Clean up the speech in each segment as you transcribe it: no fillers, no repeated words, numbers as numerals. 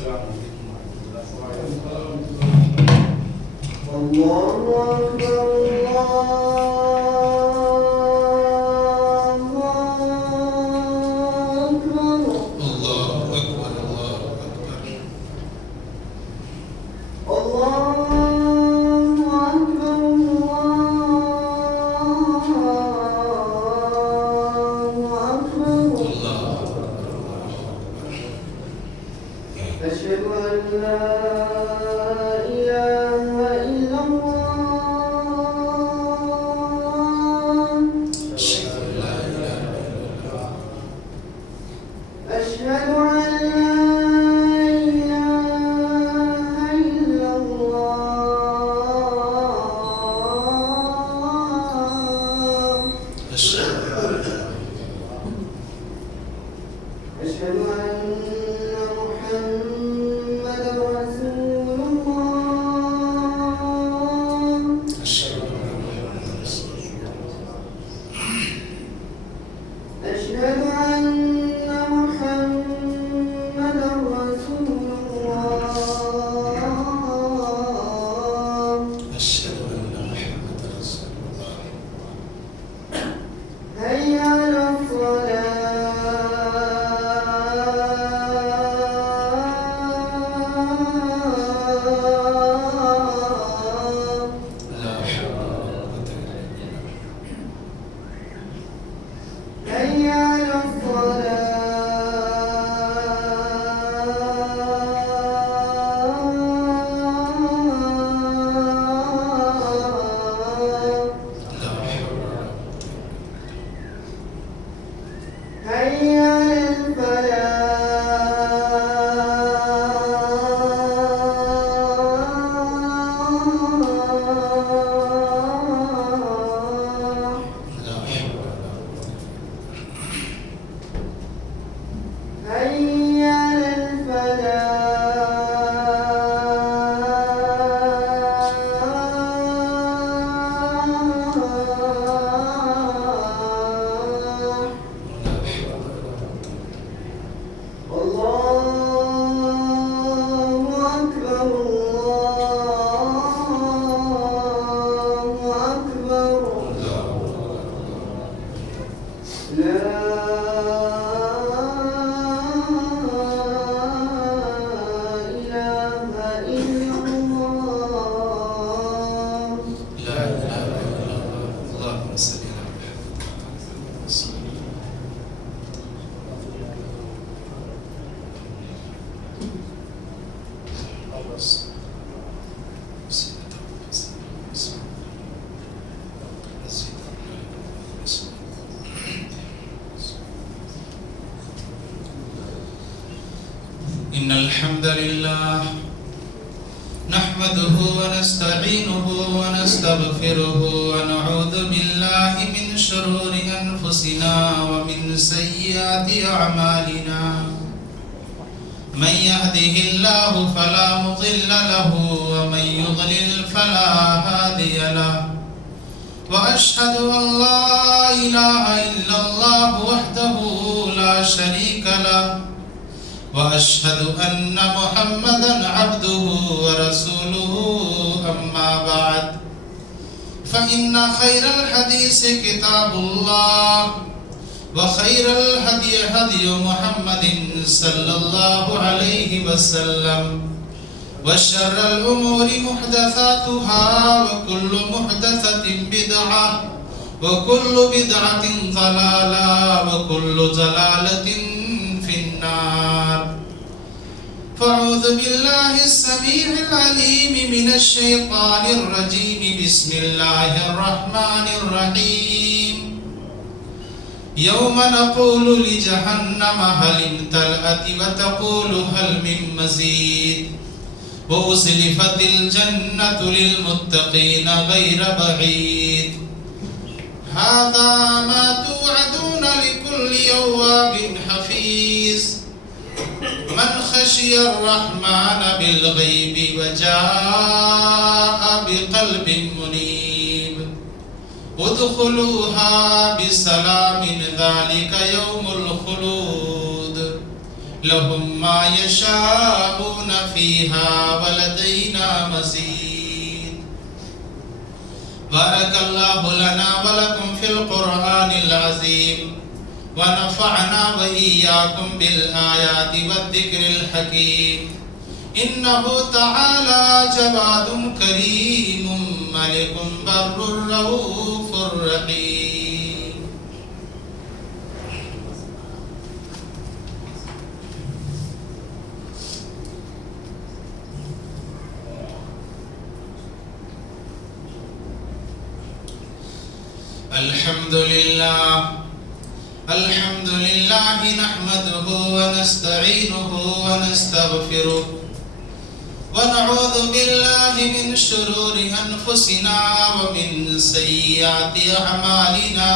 السلام علیکم ورحمۃ اللہ إن الحمد لله نحمده ونستعينه ونستغفره ونعوذ بالله من شرور أنفسنا ومن سيئات أعمالنا من يهده الله فلا مضل له ومن يضلل فلا هادي له وأشهد أن لا إله إلا الله وحده لا شريك له وأشهد أن محمدًا عبده ورسوله أما بعد فإن خير الحديث كتاب الله وخير الهدي هدي محمد صلى الله عليه وسلم وشر الأمور محدثاتها وكل محدثة بدعة وكل بدعة ضلالة وكل ضلالة في النار. فأعوذ بالله السميع العليم من الشيطان الرجيم. بسم الله الرحمن الرحيم. يوم نقول لجهنم هل امتلأت وتقول هل من مزيد وأزلفت الجنة للمتقين غير بعيد. هذا ما توعدون لكل يواب حفيظ من خشي الرحمن بالغيب وجاء بقلب منيب. ادخلوها بسلام ذلك يوم الخلود لهم ما يشاءون فيها ولدينا مزيد. بارك الله لنا ولكم في القرآن العظيم ونفعنا وإياكم بالآيات والذكر الحكيم. إنه تعالى جواد كريم ملك بر رؤوف رحيم. الحمد لله نحمده ونستعينه ونستغفره ونعوذ بالله من شرور أنفسنا ومن سيئات أعمالنا.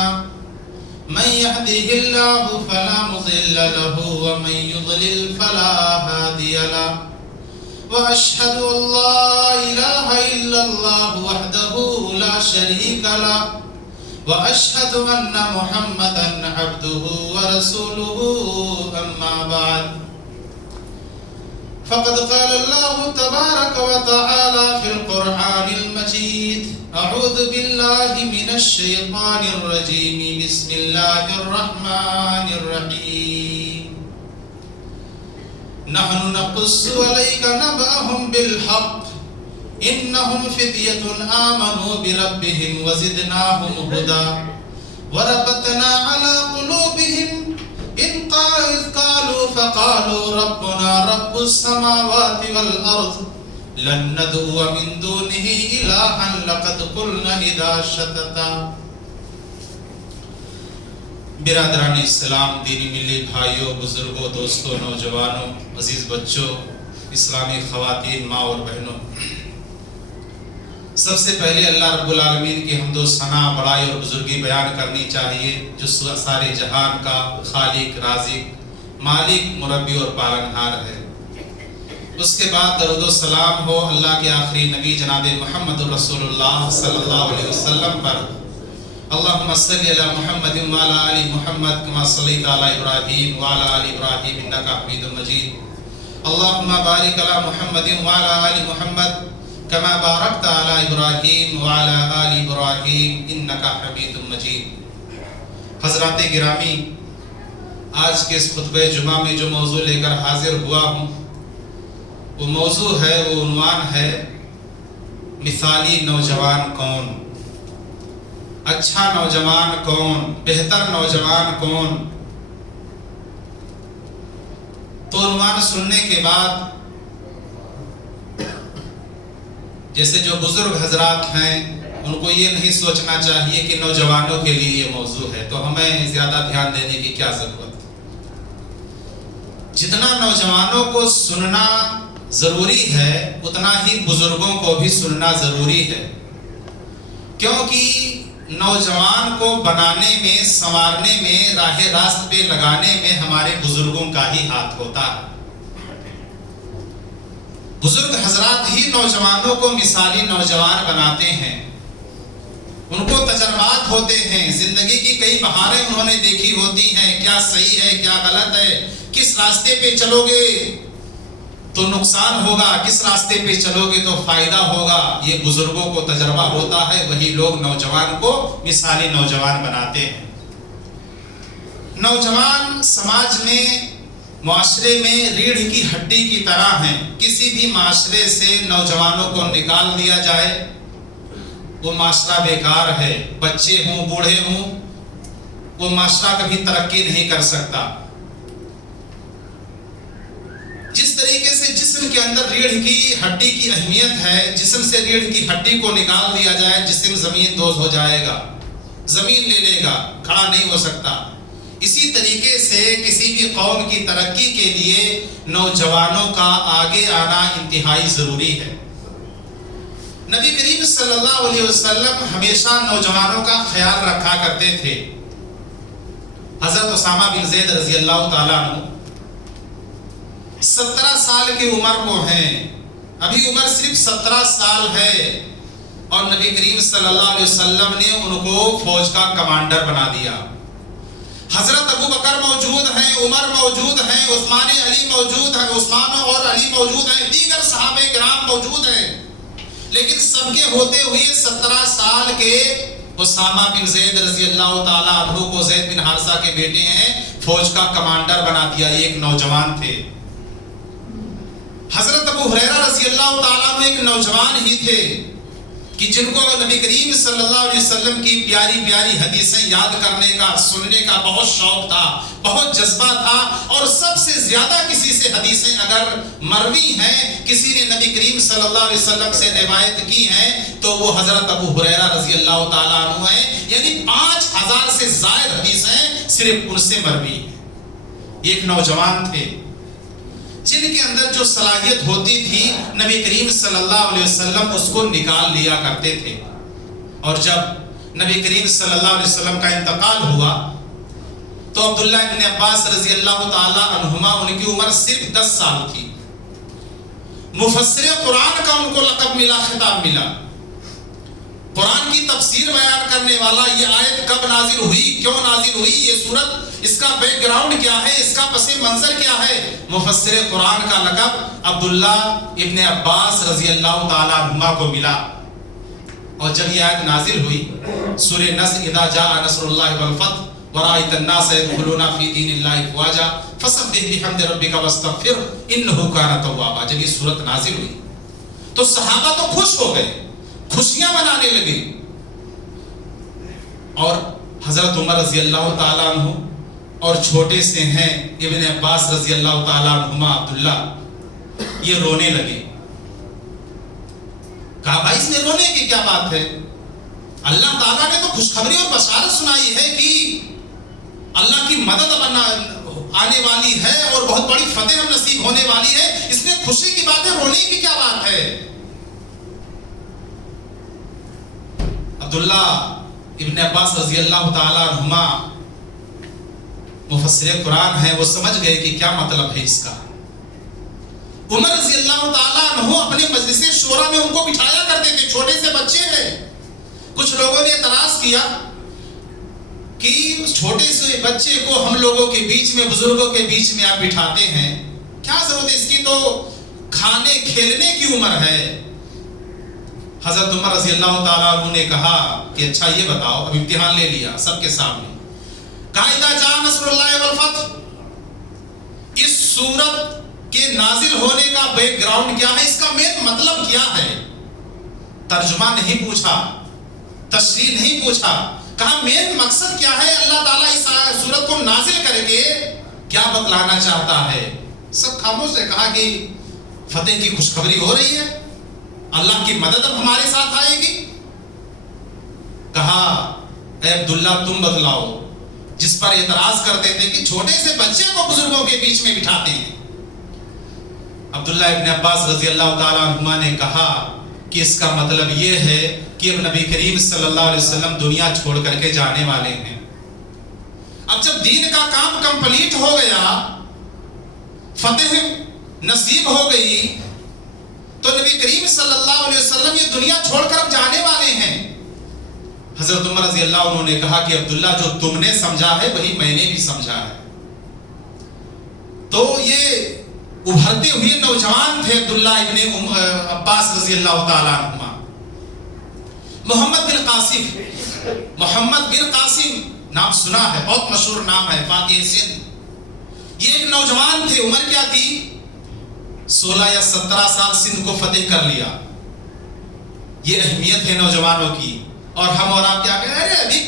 من يهده الله فلا مضل له ومن يضلل فلا هادي له. وأشهد أن لا إله إلا الله وحده لا شريك له وأشهد أن محمدا عبده ورسوله. أما بعد فقد قال الله تبارك وتعالى في القرآن المجيد: أعوذ بالله من الشيطان الرجيم. بسم الله الرحمن الرحيم. نحن نقص عليك نبأهم بالحق إنهم فتية آمنوا بربهم وزدناهم هدى وربطنا على قلوبهم إذ قالوا فقالوا ربنا رب السماوات والأرض لن ندعو من دونه إلها لقد قلنا إذا شتتا. برادران اسلام، دینی ملی بھائیوں، بزرگوں، دوستوں، نوجوانوں، عزیز بچوں، اسلامی خواتین، ماں اور بہنوں، سب سے پہلے اللہ رب العالمین کی حمد و ثنا، بڑائی اور بزرگی بیان کرنی چاہیے، جو سارے جہان کا خالق، رازق، مالک، مربی اور پالنہار ہے۔ اس کے بعد درود و سلام ہو اللہ کے آخری نبی جناب محمد رسول اللہ صلی اللہ علیہ وسلم پر۔ اللہم صلی علی محمد وعلی آل محمد کما صلیت علی ابراہیم وعلی آل ابراہیم انکا حمید مجید۔ اللہم بارک علی محمد وعلی آل محمد کما بارکت علی ابراہیم وعلی آل ابراہیم انکا حمید مجید۔ حضرات گرامی، آج کے اس خطبہ جمعہ میں جو موضوع لے کر حاضر ہوا ہوں، وہ موضوع ہے، وہ عنوان ہے مثالی نوجوان کون، اچھا نوجوان کون، بہتر نوجوان کون۔ تو عنوان سننے کے بعد جیسے جو بزرگ حضرات ہیں ان کو یہ نہیں سوچنا چاہیے کہ نوجوانوں کے لیے یہ موضوع ہے، تو ہمیں زیادہ دھیان دینے کی کیا ضرورت ہے۔ جتنا نوجوانوں کو سننا ضروری ہے اتنا ہی بزرگوں کو بھی سننا ضروری ہے، کیونکہ نوجوان کو بنانے میں، سنوارنے میں، راہ راست پہ لگانے میں ہمارے بزرگوں کا ہی ہاتھ ہوتا ہے۔ بزرگ حضرات ہی نوجوانوں کو مثالی نوجوان بناتے ہیں، ان کو تجربات ہوتے ہیں، زندگی کی کئی بہاریں انہوں نے دیکھی ہوتی ہیں، کیا صحیح ہے کیا غلط ہے، کس راستے پہ چلو گے تو نقصان ہوگا، کس راستے پہ چلو گے تو فائدہ ہوگا، یہ بزرگوں کو تجربہ ہوتا ہے، وہی لوگ نوجوان کو مثالی نوجوان بناتے ہیں۔ نوجوان سماج میں، معاشرے میں ریڑھ کی ہڈی کی طرح ہیں۔ کسی بھی معاشرے سے نوجوانوں کو نکال دیا جائے وہ معاشرہ بیکار ہے، بچے ہوں بوڑھے ہوں، وہ معاشرہ کبھی ترقی نہیں کر سکتا۔ جس طریقے سے جسم کے اندر ریڑھ کی ہڈی کی اہمیت ہے، جسم سے ریڑھ کی ہڈی کو نکال دیا جائے جسم زمین دوز ہو جائے گا، زمین لے لے گا، کھڑا نہیں ہو سکتا۔ اسی طریقے سے کسی بھی قوم کی ترقی کے لیے نوجوانوں کا آگے آنا انتہائی ضروری ہے۔ نبی کریم صلی اللہ علیہ وسلم ہمیشہ نوجوانوں کا خیال رکھا کرتے تھے۔ حضرت اسامہ بن زید رضی اللہ تعالیٰ عنہ 17 سال کی عمر کو ہیں، ابھی عمر صرف 17 سال ہے، اور نبی کریم صلی اللہ علیہ وسلم نے ان کو فوج کا کمانڈر بنا دیا۔ حضرت ابو بکر موجود ہیں، عمر موجود ہیں، عثمان علی موجود ہیں، عثمان اور علی موجود ہیں، دیگر صحابہ کرام موجود ہیں، لیکن سب کے ہوتے ہوئے 17 سال کے اسامہ بن زید رضی اللہ تعالیٰ عنہ کو زید بن حارثہ کے بیٹے ہیں فوج کا کمانڈر بنا دیا. یہ ایک نوجوان تھے. حضرت ابو ہریرہ رضی اللہ تعالیٰ عنہ ایک نوجوان ہی تھے کہ جن کو نبی کریم صلی اللہ علیہ وسلم کی پیاری پیاری حدیثیں یاد کرنے کا، سننے کا بہت شوق تھا، بہت جذبہ تھا، اور سب سے زیادہ کسی سے حدیثیں اگر مروی ہیں، کسی نے نبی کریم صلی اللہ علیہ وسلم سے روایت کی ہیں تو وہ حضرت ابو ہریرہ رضی اللہ تعالیٰ عنہ ہیں. یعنی 5000 سے زائد حدیثیں صرف ان سے مروی ہیں. ایک نوجوان تھے جن کے اندر جو صلاحیت ہوتی تھی نبی کریم صلی اللہ علیہ وسلم اس کو نکال لیا کرتے تھے. اور جب نبی کریم صلی اللہ علیہ وسلم کا انتقال ہوا تو عبداللہ ابن عباس رضی اللہ تعالی عنہما ان کی عمر صرف 10 سال تھی. مفسر قرآن کا ان کو لقب ملا، خطاب ملا. قرآن کی تفسیر بیان کرنے والا. یہ آیت کب نازل ہوئی، کیوں نازل ہوئی، یہ سورت اس کا بیک گراؤنڈ کیا ہے، اس کا پس منظر کیا ہے. مفسر قرآن کا لقب عبداللہ ابن عباس رضی اللہ تعالیٰ عنہما کو ملا. اور جب یہ آیت نازل ہوئی سورہ نصر، اذا جاء نصر اللہ والفتح ورأيت الناس يدخلون في دين الله افواجا فسبح بحمد ربك واستغفر انه كان توابا. جب یہ سورت نازل ہوئی تو صحابہ تو خوش ہو گئے، خوشیاں منانے لگے. اور حضرت عمر رضی اللہ تعالیٰ عنہ اور چھوٹے سے ہیں ابن عباس رضی اللہ تعالیٰ عنہما عبداللہ، یہ رونے لگے. کہا بھائی اس میں رونے کی کیا بات ہے؟ اللہ تعالیٰ نے تو خوشخبری اور بشارت سنائی ہے کہ اللہ کی مدد آنے والی ہے اور بہت بڑی فتح ہم نصیب ہونے والی ہے. اس میں خوشی کی بات ہے، رونے کی کیا بات ہے؟ عبداللہ ابن عباس رضی اللہ تعالیٰ عنہما مفسر قرآن ہے، وہ سمجھ گئے کہ کیا مطلب ہے اس کا. عمر رضی اللہ تعالیٰ عنہ اپنے مجلس شورا میں ان کو بٹھایا کرتے تھے، چھوٹے سے بچے ہیں. کچھ لوگوں نے اعتراض کیا کہ چھوٹے سے بچے کو ہم لوگوں کے بیچ میں، بزرگوں کے بیچ میں آپ بٹھاتے ہیں، کیا ضرورت ہے، اس کی تو کھانے کھیلنے کی عمر ہے. حضرت عمر رضی اللہ تعالیٰ عنہ نے کہا کہ اچھا یہ بتاؤ، اب امتحان لے لیا سب کے سامنے. کہا اذا جاء نصر اللہ والفتح، اس سورت کے نازل ہونے کا بیک گراؤنڈ کیا ہے، اس کا مین مطلب کیا ہے. ترجمہ نہیں پوچھا، تشریح نہیں پوچھا. کہا مین مقصد کیا ہے، اللہ تعالیٰ اس سورت کو نازل کر کے کیا بتلانا چاہتا ہے. سب خاموش ہے. کہا کہ فتح کی خوشخبری ہو رہی ہے، اللہ کی مدد اب ہمارے ساتھ آئے گی. کہا اے عبداللہ تم بتلاؤ. جس پر اعتراض کرتے تھے کہ چھوٹے سے بچے کو بزرگوں کے بیچ میں بٹھاتے ہیں. عبداللہ ابن عباس رضی اللہ تعالیٰ عنہما نے کہا کہ اس کا مطلب یہ ہے کہ اب نبی کریم صلی اللہ علیہ وسلم دنیا چھوڑ کر کے جانے والے ہیں. اب جب دین کا کام کمپلیٹ ہو گیا، فتح نصیب ہو گئی، تو نبی کریم صلی اللہ علیہ وسلم یہ دنیا چھوڑ کر اب جانے والے ہیں. حضرت عمر رضی اللہ عنہ نے کہا کہ عبداللہ جو تم نے سمجھا ہے وہی میں نے بھی سمجھا ہے. تو یہ ابھرتے ہوئے نوجوان تھے عبداللہ ابن عباس رضی اللہ تعالیٰ عنہما. محمد بن قاسم، محمد بن قاسم نام سنا ہے، بہت مشہور نام ہے، فاتح سندھ. یہ ایک نوجوان تھے، عمر کیا تھی 16 یا 17 سال، سندھ کو فتح کر لیا. یہ اہمیت ہے نوجوانوں کی. اور ہم اور آپ کیا کہہ رہے ہیں، ابھی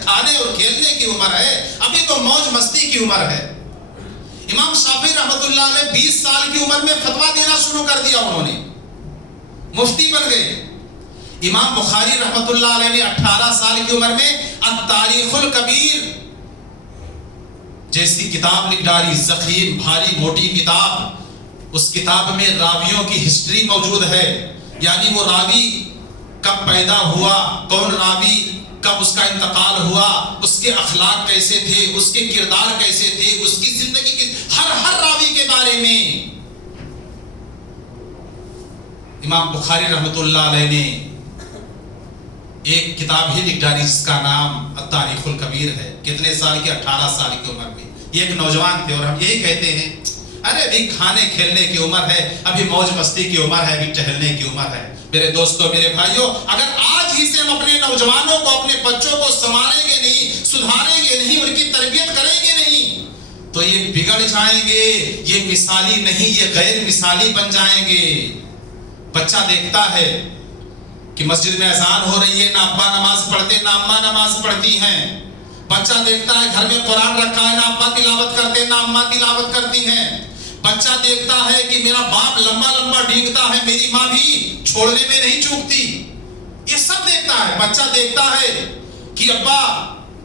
کھانے اور کھیلنے کی عمر ہے، ابھی تو موج مستی کی عمر ہے. امام شافعی رحمۃ اللہ علیہ 20 سال کی عمر میں فتویٰ دینا شروع کر دیا، انہوں نے مفتی بن گئے. امام بخاری رحمۃ اللہ علیہ نے 18 سال کی عمر میں التاریخ الکبیر جیسی کتاب لکھ ڈالی، ضخیم بھاری موٹی کتاب. اس کتاب میں راویوں کی ہسٹری موجود ہے، یعنی وہ راوی کب پیدا ہوا، کون راوی، کب اس کا انتقال ہوا، اس کے اخلاق کیسے تھے، اس کے کردار کیسے تھے، اس کی زندگی کے ہر راوی کے بارے میں امام بخاری رحمۃ اللہ علیہ نے ایک کتاب ہی لکھ ڈالی جس کا نام التاریخ الکبیر ہے. کتنے سال کی؟ 18 سال کی عمر میں یہ ایک نوجوان تھے. اور ہم یہی کہتے ہیں ارے ابھی کھانے کھیلنے کی عمر ہے, ابھی موج مستی کی عمر ہے, ابھی ٹہلنے کی عمر ہے. میرے دوستوں, میرے بھائیوں, اگر آج ہی سے ہم اپنے نوجوانوں کو, اپنے بچوں کو سنبھالیں گے نہیں, سدھاریں گے نہیں, ان کی تربیت کریں گے نہیں, تو یہ بگڑ جائیں گے. یہ مثالی نہیں, یہ غیر مثالی بن جائیں گے. بچہ دیکھتا ہے کہ مسجد میں اذان ہو رہی ہے, نہ ابا نماز پڑھتے, نہ اماں نماز پڑھتی ہیں. بچہ دیکھتا ہے گھر میں قرآن رکھا ہے, نہ ابا تلاوت کرتے, نہ اماں تلاوت کرتی ہیں. بچہ دیکھتا ہے کہ میرا باپ لمبا لمبا ڈینگتا ہے, میری ماں بھی چھوڑنے میں نہیں چوکتی. یہ سب دیکھتا ہے. بچہ دیکھتا ہے کہ ابا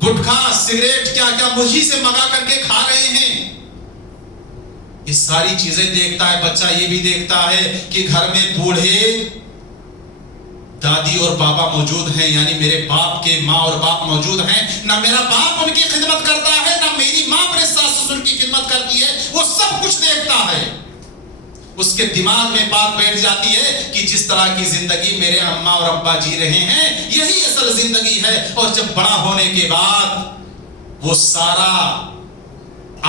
گٹکھا, سگریٹ, کیا کیا مجھی سے منگا کر کے کھا رہے ہیں. یہ ساری چیزیں دیکھتا ہے. بچہ یہ بھی دیکھتا ہے کہ گھر میں بوڑھے دادی اور بابا موجود ہیں, یعنی میرے باپ کے ماں اور باپ موجود ہیں. نہ میرا باپ ان کی خدمت کرتا ہے, نہ میری ماں اپنے ساس سسر کی خدمت کرتی ہے. وہ سب کچھ دیکھتا ہے. اس کے دماغ میں بات بیٹھ جاتی ہے کہ جس طرح کی زندگی میرے اماں اور ابا جی رہے ہیں, یہی اصل زندگی ہے. اور جب بڑا ہونے کے بعد وہ سارا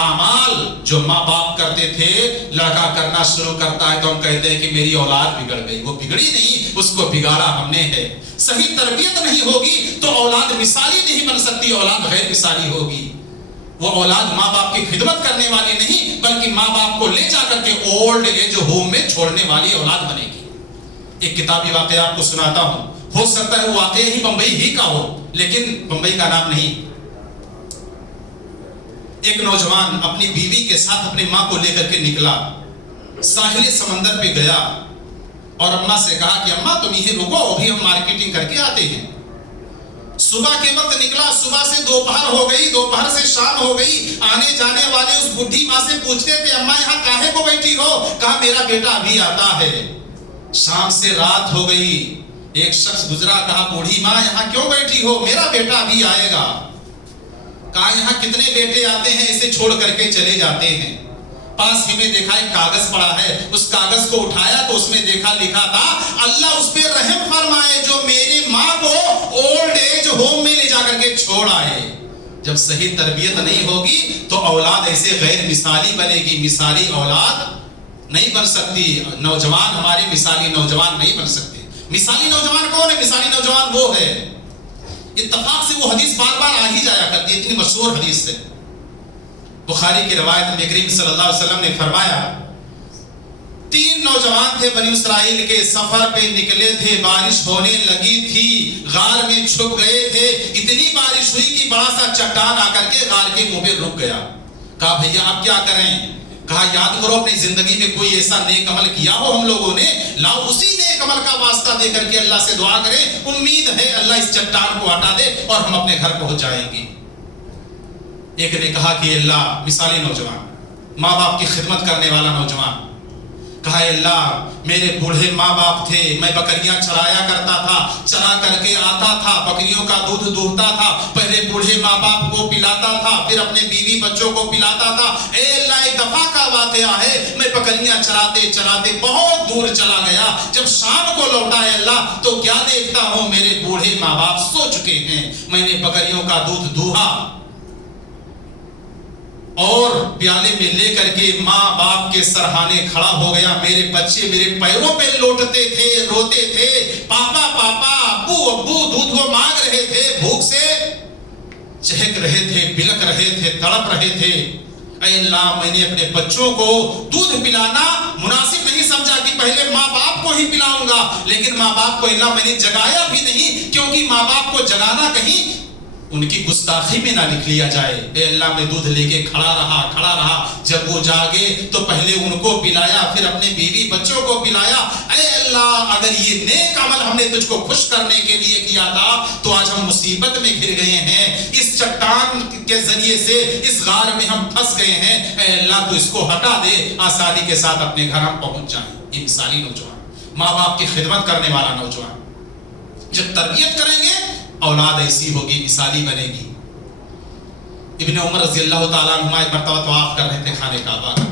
اعمال جو ماں باپ کرتے تھے لڑکا کرنا شروع کرتا ہے, تو ہم کہتے ہیں کہ میری اولاد بگڑ گئی. وہ بگڑی نہیں, اس کو بگاڑا ہم نے ہے. صحیح تربیت نہیں ہوگی تو اولاد مثالی نہیں بن سکتی, اولاد غیر مثالی ہوگی. وہ اولاد ماں باپ کی خدمت کرنے والی نہیں, بلکہ ماں باپ کو لے جا کر کے اولڈ ایج ہوم میں چھوڑنے والی اولاد بنے گی. ایک کتابی واقعہ آپ کو سناتا ہوں. ہو سکتا ہے وہ واقعہ ہی بمبئی ہی کا ہو, لیکن بمبئی کا نام نہیں. ایک نوجوان اپنی بیوی کے ساتھ اپنی ماں کو لے کر کے نکلا, ساحل سمندر پہ گیا اور اماں سے کہا کہ اماں تم یہیں رکو, ابھی ہم مارکیٹنگ کر کے آتے ہیں. صبح کے وقت نکلا, صبح سے دوپہر ہو گئی, دوپہر سے شام ہو گئی. آنے جانے والے اس بڈھی ماں سے پوچھتے تھے اماں یہاں کاہے کو بیٹھی ہو؟ کہا میرا بیٹا ابھی آتا ہے. شام سے رات ہو گئی, ایک شخص گزرا, کہا بوڑھی ماں یہاں کیوں بیٹھی ہو؟ میرا بیٹا ابھی آئے گا. کہا یہاں کتنے بیٹے آتے ہیں اسے چھوڑ کر کے چلے جاتے ہیں. پاس ہی میں دیکھا ایک کاغذ پڑا ہے, اس کاغذ کو اٹھایا تو اس میں دیکھا لکھا تھا اللہ اس پہ رحم فرمائے جو میری ماں کو اولڈ ایج ہوم میں لے جا کر کے چھوڑ آئے. جب صحیح تربیت نہیں ہوگی تو اولاد ایسے غیر مثالی بنے گی, مثالی اولاد نہیں بن سکتی. نوجوان ہمارے مثالی نوجوان نہیں بن سکتے. مثالی نوجوان کون ہے؟ مثالی نوجوان وہ ہے, اتفاق سے وہ حدیث بار بار آ ہی جایا کرتی ہے, اتنی مشہور حدیث ہے. بخاری کی روایت نبی کریم صلی اللہ علیہ وسلم نے فرمایا 3 نوجوان تھے بنی اسرائیل کے, سفر پہ نکلے تھے, بارش ہونے لگی تھی, غار میں چھپ گئے تھے. اتنی بارش ہوئی کہ بڑا سا چٹان آ کر کے غار کے منہ پہ رک گیا. کہا بھیا اب کیا کریں؟ کہا یاد کرو اپنی زندگی میں کوئی ایسا نیک عمل کیا ہو ہم لوگوں نے, لاؤ اسی نیک عمل کا واسطہ دے کر کے اللہ سے دعا کریں, امید ہے اللہ اس چٹان کو ہٹا دے اور ہم اپنے گھر پہنچ جائیں گے. ایک نے کہا کہ اللہ, مثالی نوجوان, ماں باپ کی خدمت کرنے والا نوجوان, کہا اللہ میرے بوڑھے ماں باپ تھے, میں بکریاں چرایا کرتا تھا, چرا کر کے آتا تھا, بکریوں کا دودھ دوہتا تھا, پہلے بوڑھے ماں باپ کو پلاتا تھا, پھر اپنے بیوی بچوں کو پلاتا تھا. اے اللہ ایک دفعہ کا واقعہ ہے, میں بکریاں چراتے چراتے بہت دور چلا گیا, جب شام کو لوٹا ہے اللہ تو کیا دیکھتا ہوں میرے بوڑھے ماں باپ سو چکے ہیں. میں نے بکریوں کا دودھ دوہا اور پیالے میں لے کر کے ماں باپ کے سرہانے کھڑا ہو گیا. میرے بچے میرے پیروں پہ لوٹتے تھے, روتے تھے, پاپا پاپا, ابو ابو, دودھ کو مانگ رہے تھے, بھوک سے چہک رہے تھے, بلک رہے تھے, تڑپ رہے تھے. اے اللہ میں نے اپنے بچوں کو دودھ پلانا مناسب نہیں سمجھا کہ پہلے ماں باپ کو ہی پلاؤں گا, لیکن ماں باپ کو اللہ میں نے جگایا بھی نہیں, کیونکہ ماں باپ کو جگانا کہیں ان کی گستاخی میں نہ لکھ لیا جائے. اے اللہ میں دودھ لے کے کھڑا رہا, جب وہ جاگے تو پہلے ان کو پلایا, پھر اپنے بیوی بچوں کو پلایا. اے اللہ اگر یہ نیک عمل ہم نے تجھ کو خوش کرنے کے لیے کیا تھا تو آج ہم مصیبت میں گھر گئے ہیں, اس چٹان کے ذریعے سے اس غار میں ہم پھنس گئے ہیں. اے اللہ تو اس کو ہٹا دے, آسانی کے ساتھ اپنے گھر ہم پہنچ جائیں. یہ مثالی نوجوان, ماں باپ کی خدمت کرنے والا نوجوان. جب تربیت کریں گے اولاد ایسی ہوگی, مثالی بنے گی. ابن عمر رضی اللہ تعالیٰ عنہ ایک مرتبہ طواف کر رہے تھے خانہ کعبہ کا.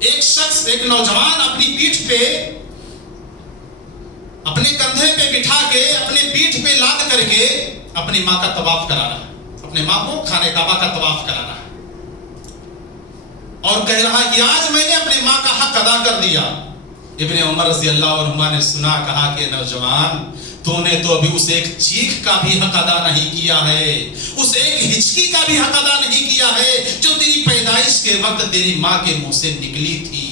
ایک شخص, ایک نوجوان اپنی پیٹھ پہ, اپنے کندھے پہ بٹھا کے, اپنے پیٹھ پہ لاد کر کے اپنی ماں کا طواف کرا رہا ہے, اپنے ماں کو خانہ کعبہ کا طواف کرانا ہے اور کہہ رہا کہ آج میں نے اپنے ماں کا حق ادا کر دیا۔ ابن عمر رضی اللہ عنہما نے سنا، کہا کہ نوجوان تو نے تو ابھی اس ایک چیخ کا بھی حق ادا نہیں کیا ہے، اس ایک ہچکی کا بھی حق ادا نہیں کیا ہے جو تیری پیدائش کے وقت تیری ماں کے منہ سے نکلی تھی۔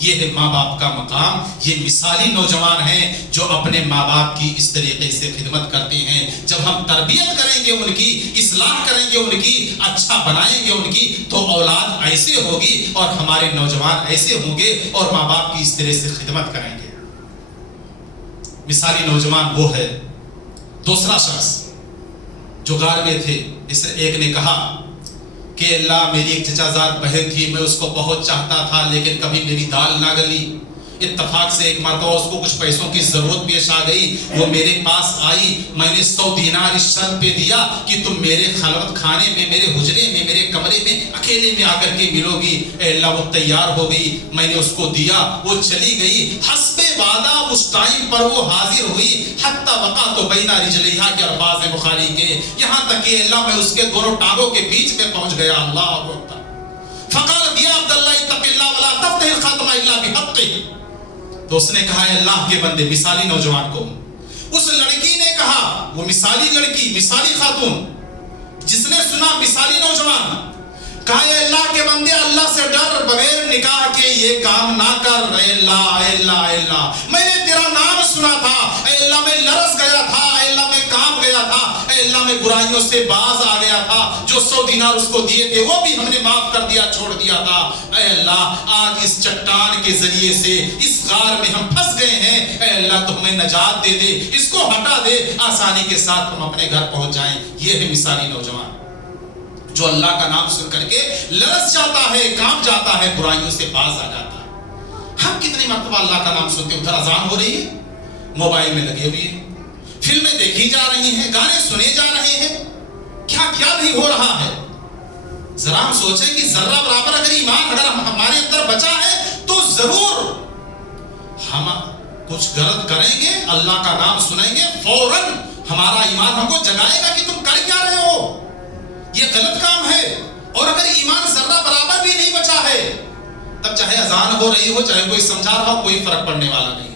یہ ہے ماں باپ کا مقام۔ یہ مثالی نوجوان ہیں جو اپنے ماں باپ کی اس طریقے سے خدمت کرتے ہیں۔ جب ہم تربیت کریں گے ان کی، اصلاح کریں گے ان کی، اچھا بنائیں گے ان کی، تو اولاد ایسے ہوگی اور ہمارے نوجوان ایسے ہوں گے اور ماں باپ کی اس طرح سے خدمت کریں گے۔ مثالی نوجوان وہ ہے۔ دوسرا شخص جو غار میں تھے، اس ایک نے کہا کہ اللہ میری ایک چچا زاد بہن تھی، میں اس کو بہت چاہتا تھا لیکن کبھی میری دال نہ گلی۔ اتفاق سے ایک مرتبہ اس کو کچھ پیسوں کی ضرورت پیش آ گئی، وہ میرے پاس آئی، میں نے 100 دینار اس شرط پہ دیا کہ تم میرے خلوت خانے میں، میرے حجرے میں، میرے کمرے میں اکیلے میں آ کر کے ملو گی۔ اے اللہ وہ تیار ہو گئی، میں نے اس کو دیا، وہ چلی گئی، حسب وعدہ اس ٹائم پر وہ حاضر ہوئی، حتی وقعت بین رجلیہا کے الفاظ بخاری کے، یہاں تک کہ اللہ میں اس کے دونوں ٹانگوں کے بیچ میں پہنچ گیا۔ اللہ اکبر۔ فقال یا عبداللہ اتق اللہ ولا تفتح الخاتم الا بحقہ۔ تو اس نے کہا، اے اللہ کے بندے، مثالی نوجوان کو، اس لڑکی نے کہا، وہ مثالی لڑکی، مثالی خاتون جس نے سنا مثالی نوجوان، کہا اے اللہ کے بندے اللہ سے ڈر، بغیر نکاح کے یہ کام نہ کر۔ اے اللہ اے اللہ اے اللہ، میں نے تیرا نام سنا تھا، اے اللہ میں لرز گیا تھا، اے اللہ میں کام گیا تھا، اے اللہ میں برائیوں سے باز آ گیا تھا، جو 100 دینار اس کو دیے تھے وہ بھی ہم نے معاف کر دیا، چھوڑ دیا تھا۔ اے اللہ آج اس چٹان کے ذریعے سے اس غار میں ہم پھنس گئے ہیں، اے اللہ تو ہمیں نجات دے دے، اس کو ہٹا دے، آسانی کے ساتھ ہم اپنے گھر پہنچ جائیں۔ یہ ہے مثالی نوجوان جو اللہ کا نام سن کر کے لرز جاتا ہے، کانپ جاتا ہے، برائیوں سے باز آ جاتا ہے۔ ہم کتنی مرتبہ اللہ کا نام سنتے ہیں، ادھر اذان ہو رہی ہے، موبائل میں لگے ہوئے ہیں، فلمیں دیکھی جا رہی ہیں، گانے سنے جا رہے ہیں، کیا کیا نہیں ہو رہا ہے۔ ذرا ہم سوچیں کہ ذرہ برابر اگر ایمان اگر ہمارے اندر بچا ہے تو ضرور ہم کچھ غلط کریں گے، اللہ کا نام سنیں گے، فوراً ہمارا ایمان ہم کو جگائے گا کہ تم کر کیا رہے ہو، یہ غلط کام ہے۔ اور اگر ایمان ذرہ برابر بھی نہیں بچا ہے، تب چاہے اذان ہو رہی ہو، چاہے کوئی سمجھا رہا ہو، کوئی فرق پڑنے والا نہیں۔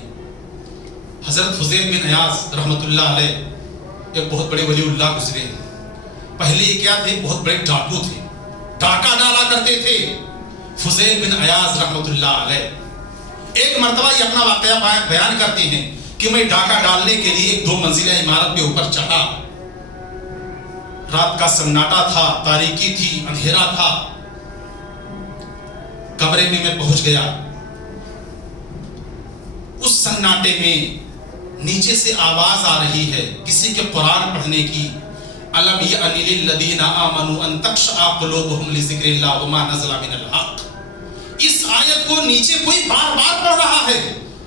حضرت فضیل بن عیاض رحمۃ اللہ علیہ ایک بہت بڑے ولی اللہ گزرے ہیں۔ پہلے یہ کیا تھے، بہت بڑے ڈاکو تھے، ڈاکہ ڈالا کرتے تھے۔ فضیل بن عیاض رحمۃ اللہ علیہ ایک مرتبہ یہ اپنا واقعہ بیان کرتے ہیں کہ میں ڈاکہ ڈالنے کے لیے ایک 2 منزلہ عمارت کے اوپر چڑھا، رات کا سناٹا تھا، تاریکی تھی، اندھیرا تھا، کمرے میں پہنچ گیا۔ اس سناٹے میں نیچے سے آواز آ رہی ہے کسی کے قرآن پڑھنے کی، الم یأن للذین آمنوا ان تخشع قلوبہم لذکر اللہ وما نزل من الحق۔ اس آیت کو نیچے کوئی بار بار پڑھ رہا ہے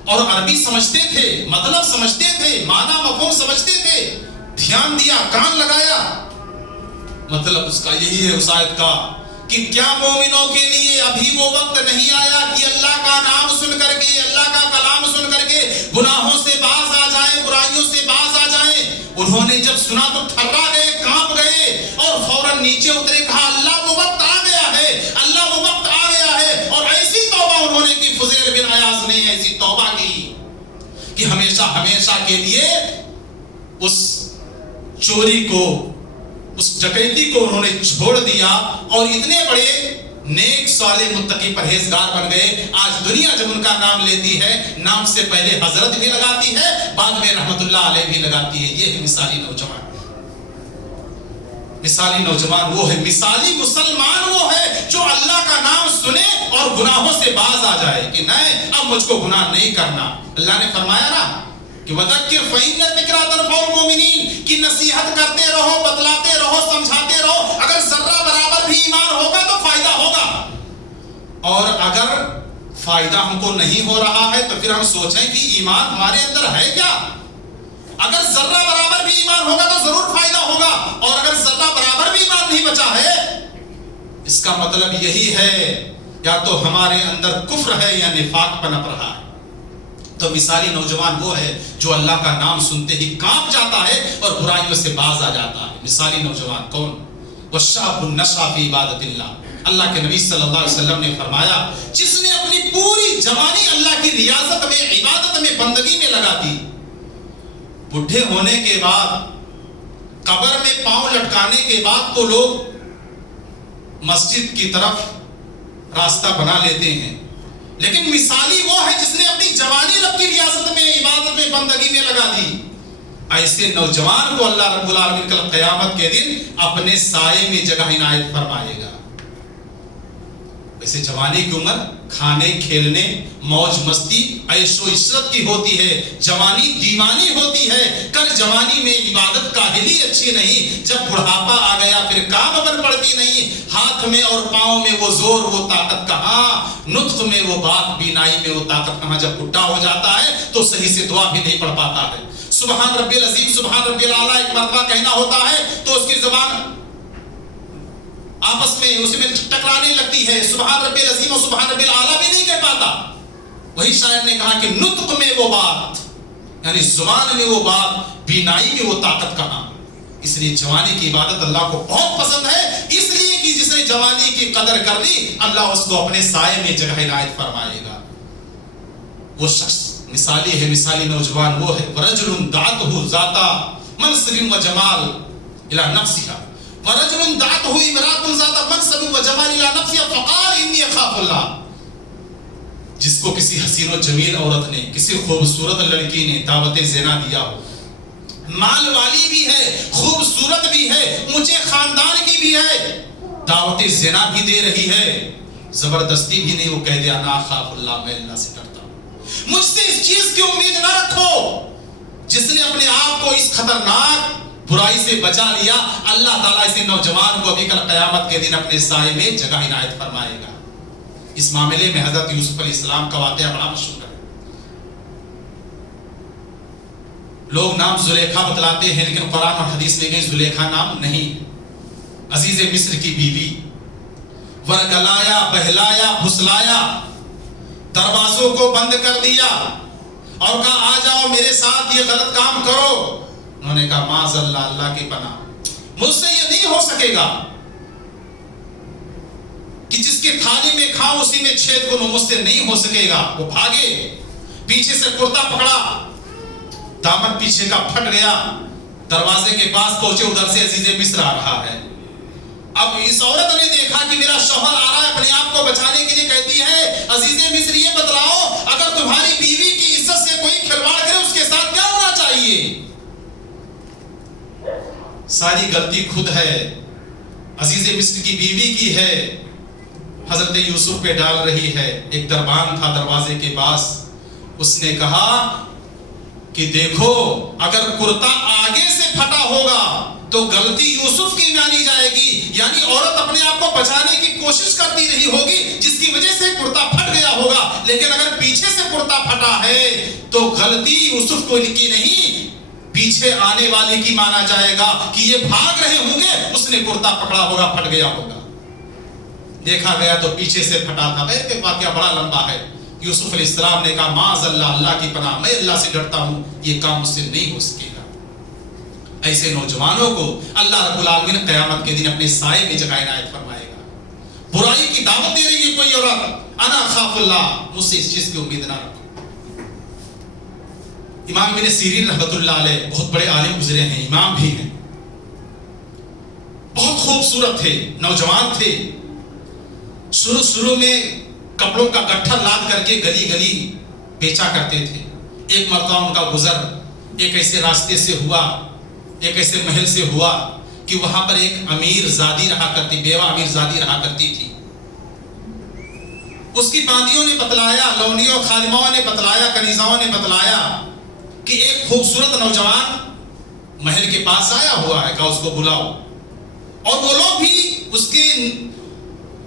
اور عربی سمجھتے تھے، مطلب سمجھتے تھے، معنی مفہوم سمجھتے تھے، دھیان دیا، کان لگایا۔ مطلب اس کا یہی ہے اس آیت کا کہ کیا مومنوں کے لیے ابھی وہ وقت نہیں آیا کہ اللہ کا نام سن کر کے، اللہ کا کلام سن کر کے گناہوں سے باز آ جائیں، برائیوں سے باز آ جائیں۔ انہوں نے جب سنا تو تھرا گئے، کانپ گئے اور فوراً نیچے اترے، کہا اللہ وہ وقت آ گیا ہے، اللہ وہ وقت آ گیا ہے۔ اور ایسی توبہ انہوں نے کی، فضیل بن عیاض نے ایسی توبہ کی کہ ہمیشہ ہمیشہ کے لیے اس چوری کو، اس ڈکیتی کو انہوں نے چھوڑ دیا اور اتنے بڑے نیک صالح متقی پرہیزگار بن گئے۔ آج دنیا جب ان کا نام لیتی ہے، نام سے پہلے حضرت بھی لگاتی ہے، بعد میں رحمت اللہ علیہ بھی لگاتی ہے۔ یہ ہے مثالی نوجوان۔ مثالی نوجوان وہ ہے، مثالی مسلمان وہ ہے جو اللہ کا نام سنے اور گناہوں سے باز آ جائے کہ نہیں اب مجھ کو گناہ نہیں کرنا۔ اللہ نے فرمایا نا کہ وَذَكِّرْ فَإِنَّ الذِّكْرَىٰ تَنفَعُ الْمُؤْمِنِينَ، کہ نصیحت کرتے رہو، بتلاتے رہو، سمجھاتے رہو، اگر ذرہ برابر بھی ایمان ہوگا تو فائدہ ہوگا۔ اور اگر فائدہ ہم کو نہیں ہو رہا ہے تو پھر ہم سوچیں کہ ایمان ہمارے اندر ہے کیا۔ اگر ذرہ برابر بھی ایمان ہوگا تو ضرور فائدہ ہوگا، اور اگر ذرہ برابر بھی ایمان نہیں بچا ہے، اس کا مطلب یہی ہے یا تو ہمارے اندر کفر ہے یا نفاق پنپ رہا ہے۔ تو مثالی نوجوان وہ ہے جو اللہ کا نام سنتے ہی کانپ جاتا ہے اور برائیوں سے باز آ جاتا ہے۔ مثالی نوجوان کون؟ وَالشَّابُ النَّشَأَ فِي عِبَادَةِ اللَّهِ، اللہ کے نبی صلی اللہ علیہ وسلم نے فرمایا جس نے اپنی پوری جوانی اللہ کی ریاضت میں، عبادت میں، بندگی میں لگا دی، بڈھے ہونے کے بعد قبر میں پاؤں لٹکانے کے بعد تو لوگ مسجد کی طرف راستہ بنا لیتے ہیں، لیکن مثالی وہ ہے جس نے اپنی جوانی رب کی ریاضت میں، عبادت میں، بندگی میں لگا دی۔ ایسے نوجوان کو اللہ رب العالمین کل قیامت کے دن اپنے سائے میں جگہ عنایت فرمائے گا۔ ویسے جوانی کی عمر کھانے کھیلنے موج مستی عیش و عشرت کی ہوتی ہے، جوانی دیوانی ہوتی ہے، کر جوانی میں عبادت کاہلی اچھی نہیں، جب بڑھاپا آ گیا پھر کام بن پڑتی نہیں، ہاتھ میں اور پاؤں میں وہ زور وہ طاقت کہاں، نطق میں وہ بات، بینائی میں وہ طاقت کہاں، جب بڈھا ہو جاتا ہے تو صحیح سے دعا بھی نہیں پڑھ پاتا ہے۔ سبحان ربی العظیم، سبحان ربی الاعلیٰ ایک مرتبہ کہنا ہوتا ہے تو اس کی زبان آپس میں اسی میں ٹکرانے لگتی ہے، سبحان ربی العظیم اور سبحان ربی الاعلیٰ بھی نہیں کہہ پاتا۔ وہی شاعر نے کہا کہ نطق میں وہ بات، یعنی زبان میں وہ بات، بینائی میں وہ طاقت کہاں۔ اس لیے جوانی کی عبادت اللہ کو بہت پسند ہے، اس لیے کہ جس نے جوانی کی قدر کر لی اللہ اس کو اپنے سائے میں جگہ عنایت فرمائے گا۔ وہ شخص مثالی ہے، مثالی نوجوان وہ ہے وَرَجُلٌ دَعَتْهُ ذَاتَ مَنْصِبٍ وَجَمَالٍ إِلَى نَفْسِهَا وَرَجُلٌ دَعَتْهُ امْرَأَةٌ ذَاتَ مَنْصِبٍ وَجَمَالٍ إِلَى نَفْسِهَا فَقَالَ إِنِّي أَخَافُ اللَّهَ، جس کو کسی حسین و جمیل عورت نے، کسی خوبصورت لڑکی نے دعوت زنا دیا ہو، مال والی بھی ہے، خوبصورت بھی ہے، اونچے خاندان کی بھی ہے، دعوت زنا بھی دے رہی ہے، زبردستی بھی نہیں، وہ کہہ دیا انا اخاف اللہ، میں اللہ سے ڈرتا ہوں، مجھ سے اس چیز کی امید نہ رکھو۔ جس نے اپنے آپ کو اس خطرناک برائی سے بچا لیا اللہ تعالیٰ اسے نوجوان کو ابھی کل قیامت کے دن اپنے سائے میں جگہ عنایت فرمائے گا۔ اس معاملے میں حضرت یوسف علیہ السلام کا واقعہ بڑا مشہور ہے۔ لوگ نام زلیخا بتلاتے ہیں لیکن قرآن اور حدیث میں کہیں زلیخا نام نہیں۔ عزیز مصر کی بیوی، ورگلایا، بہلایا، پھسلایا، دروازوں کو بند کر دیا اور کہا آ جاؤ میرے ساتھ یہ غلط کام کرو۔ انہوں نے کہا معاذ اللہ، اللہ کی پناہ، مجھ سے یہ نہیں ہو سکے گا کہ جس کی تھالی میں کھاؤں اسی میں چھید کروں، مجھ سے نہیں ہو سکے گا۔ وہ بھاگے، پیچھے سے کرتا پکڑا، دامن پیچھے کا پھٹ گیا، دروازے کے پاس پہنچے، ادھر سے عزیز مصر آ رہا ہے۔ اب اس عورت نے دیکھا کہ میرا شوہر آ رہا ہے، اپنے آپ کو بچانے کے لیے کہتی ہے عزیز مصر یہ بتلاؤ اگر تمہاری بیوی کی عزت سے کوئی کھلواڑ کرے اس کے ساتھ کیا ہونا چاہیے؟ ساری غلطی خود ہے، عزیز مصر کی بیوی کی ہے، حضرت یوسف پہ ڈال رہی ہے۔ ایک دربان تھا دروازے کے پاس، اس نے کہا کہ دیکھو اگر کرتا آگے سے پھٹا ہوگا تو غلطی یوسف کی مانی جائے گی، یعنی عورت اپنے آپ کو بچانے کی کوشش کرتی رہی ہوگی جس کی وجہ سے کرتا پھٹ گیا ہوگا، لیکن اگر پیچھے سے کرتا پھٹا ہے تو غلطی یوسف کو کی نہیں، پیچھے آنے والے کی مانا جائے گا کہ یہ بھاگ رہے ہوں گے، اس نے کرتا پکڑا ہوگا، پھٹ گیا ہوگا۔ دیکھا گیا تو پیچھے سے پھٹا تھا۔ کہ واقعہ بڑا لمبا ہے۔ یوسف علیہ السلام نے کہا معاذ اللہ، اللہ کی پناہ، میں اللہ سے ڈرتا ہوں، یہ کام مجھ سے نہیں ہو سکے گا۔ ایسے نوجوانوں کو اللہ رب العالمین قیامت کے دن اپنے سائے میں جگہ عنایت فرمائے گا۔ برائی کی دعوت دے رہی ہے کوئی عورت، انا اخاف اللہ، مجھ سے اس چیز کی امید نہ رکھو۔ امام ابن سیرین رحمۃ اللہ علیہ بہت بڑے عالم گزرے ہیں، امام بھی ہیں، بہت خوبصورت تھے، نوجوان تھے۔ شروع میں کپڑوں کا گٹھا لاد کر کے گلی گلی بیچا کرتے تھے۔ ایک مرتبہ ان کا گزر ایک ایسے راستے سے ہوا، ایک ایسے محل سے ہوا کہ وہاں پر ایک امیر زادی رہا کرتی، بیوہ امیر زادی رہا کرتی تھی۔ اس کی باندیوں نے بتلایا، لونیوں خادماؤں نے بتلایا، کنیزاؤں نے بتلایا کہ ایک خوبصورت نوجوان محل کے پاس آیا ہوا ہے، کہا اس کو بلاؤ۔ اور وہ لوگ بھی اس کی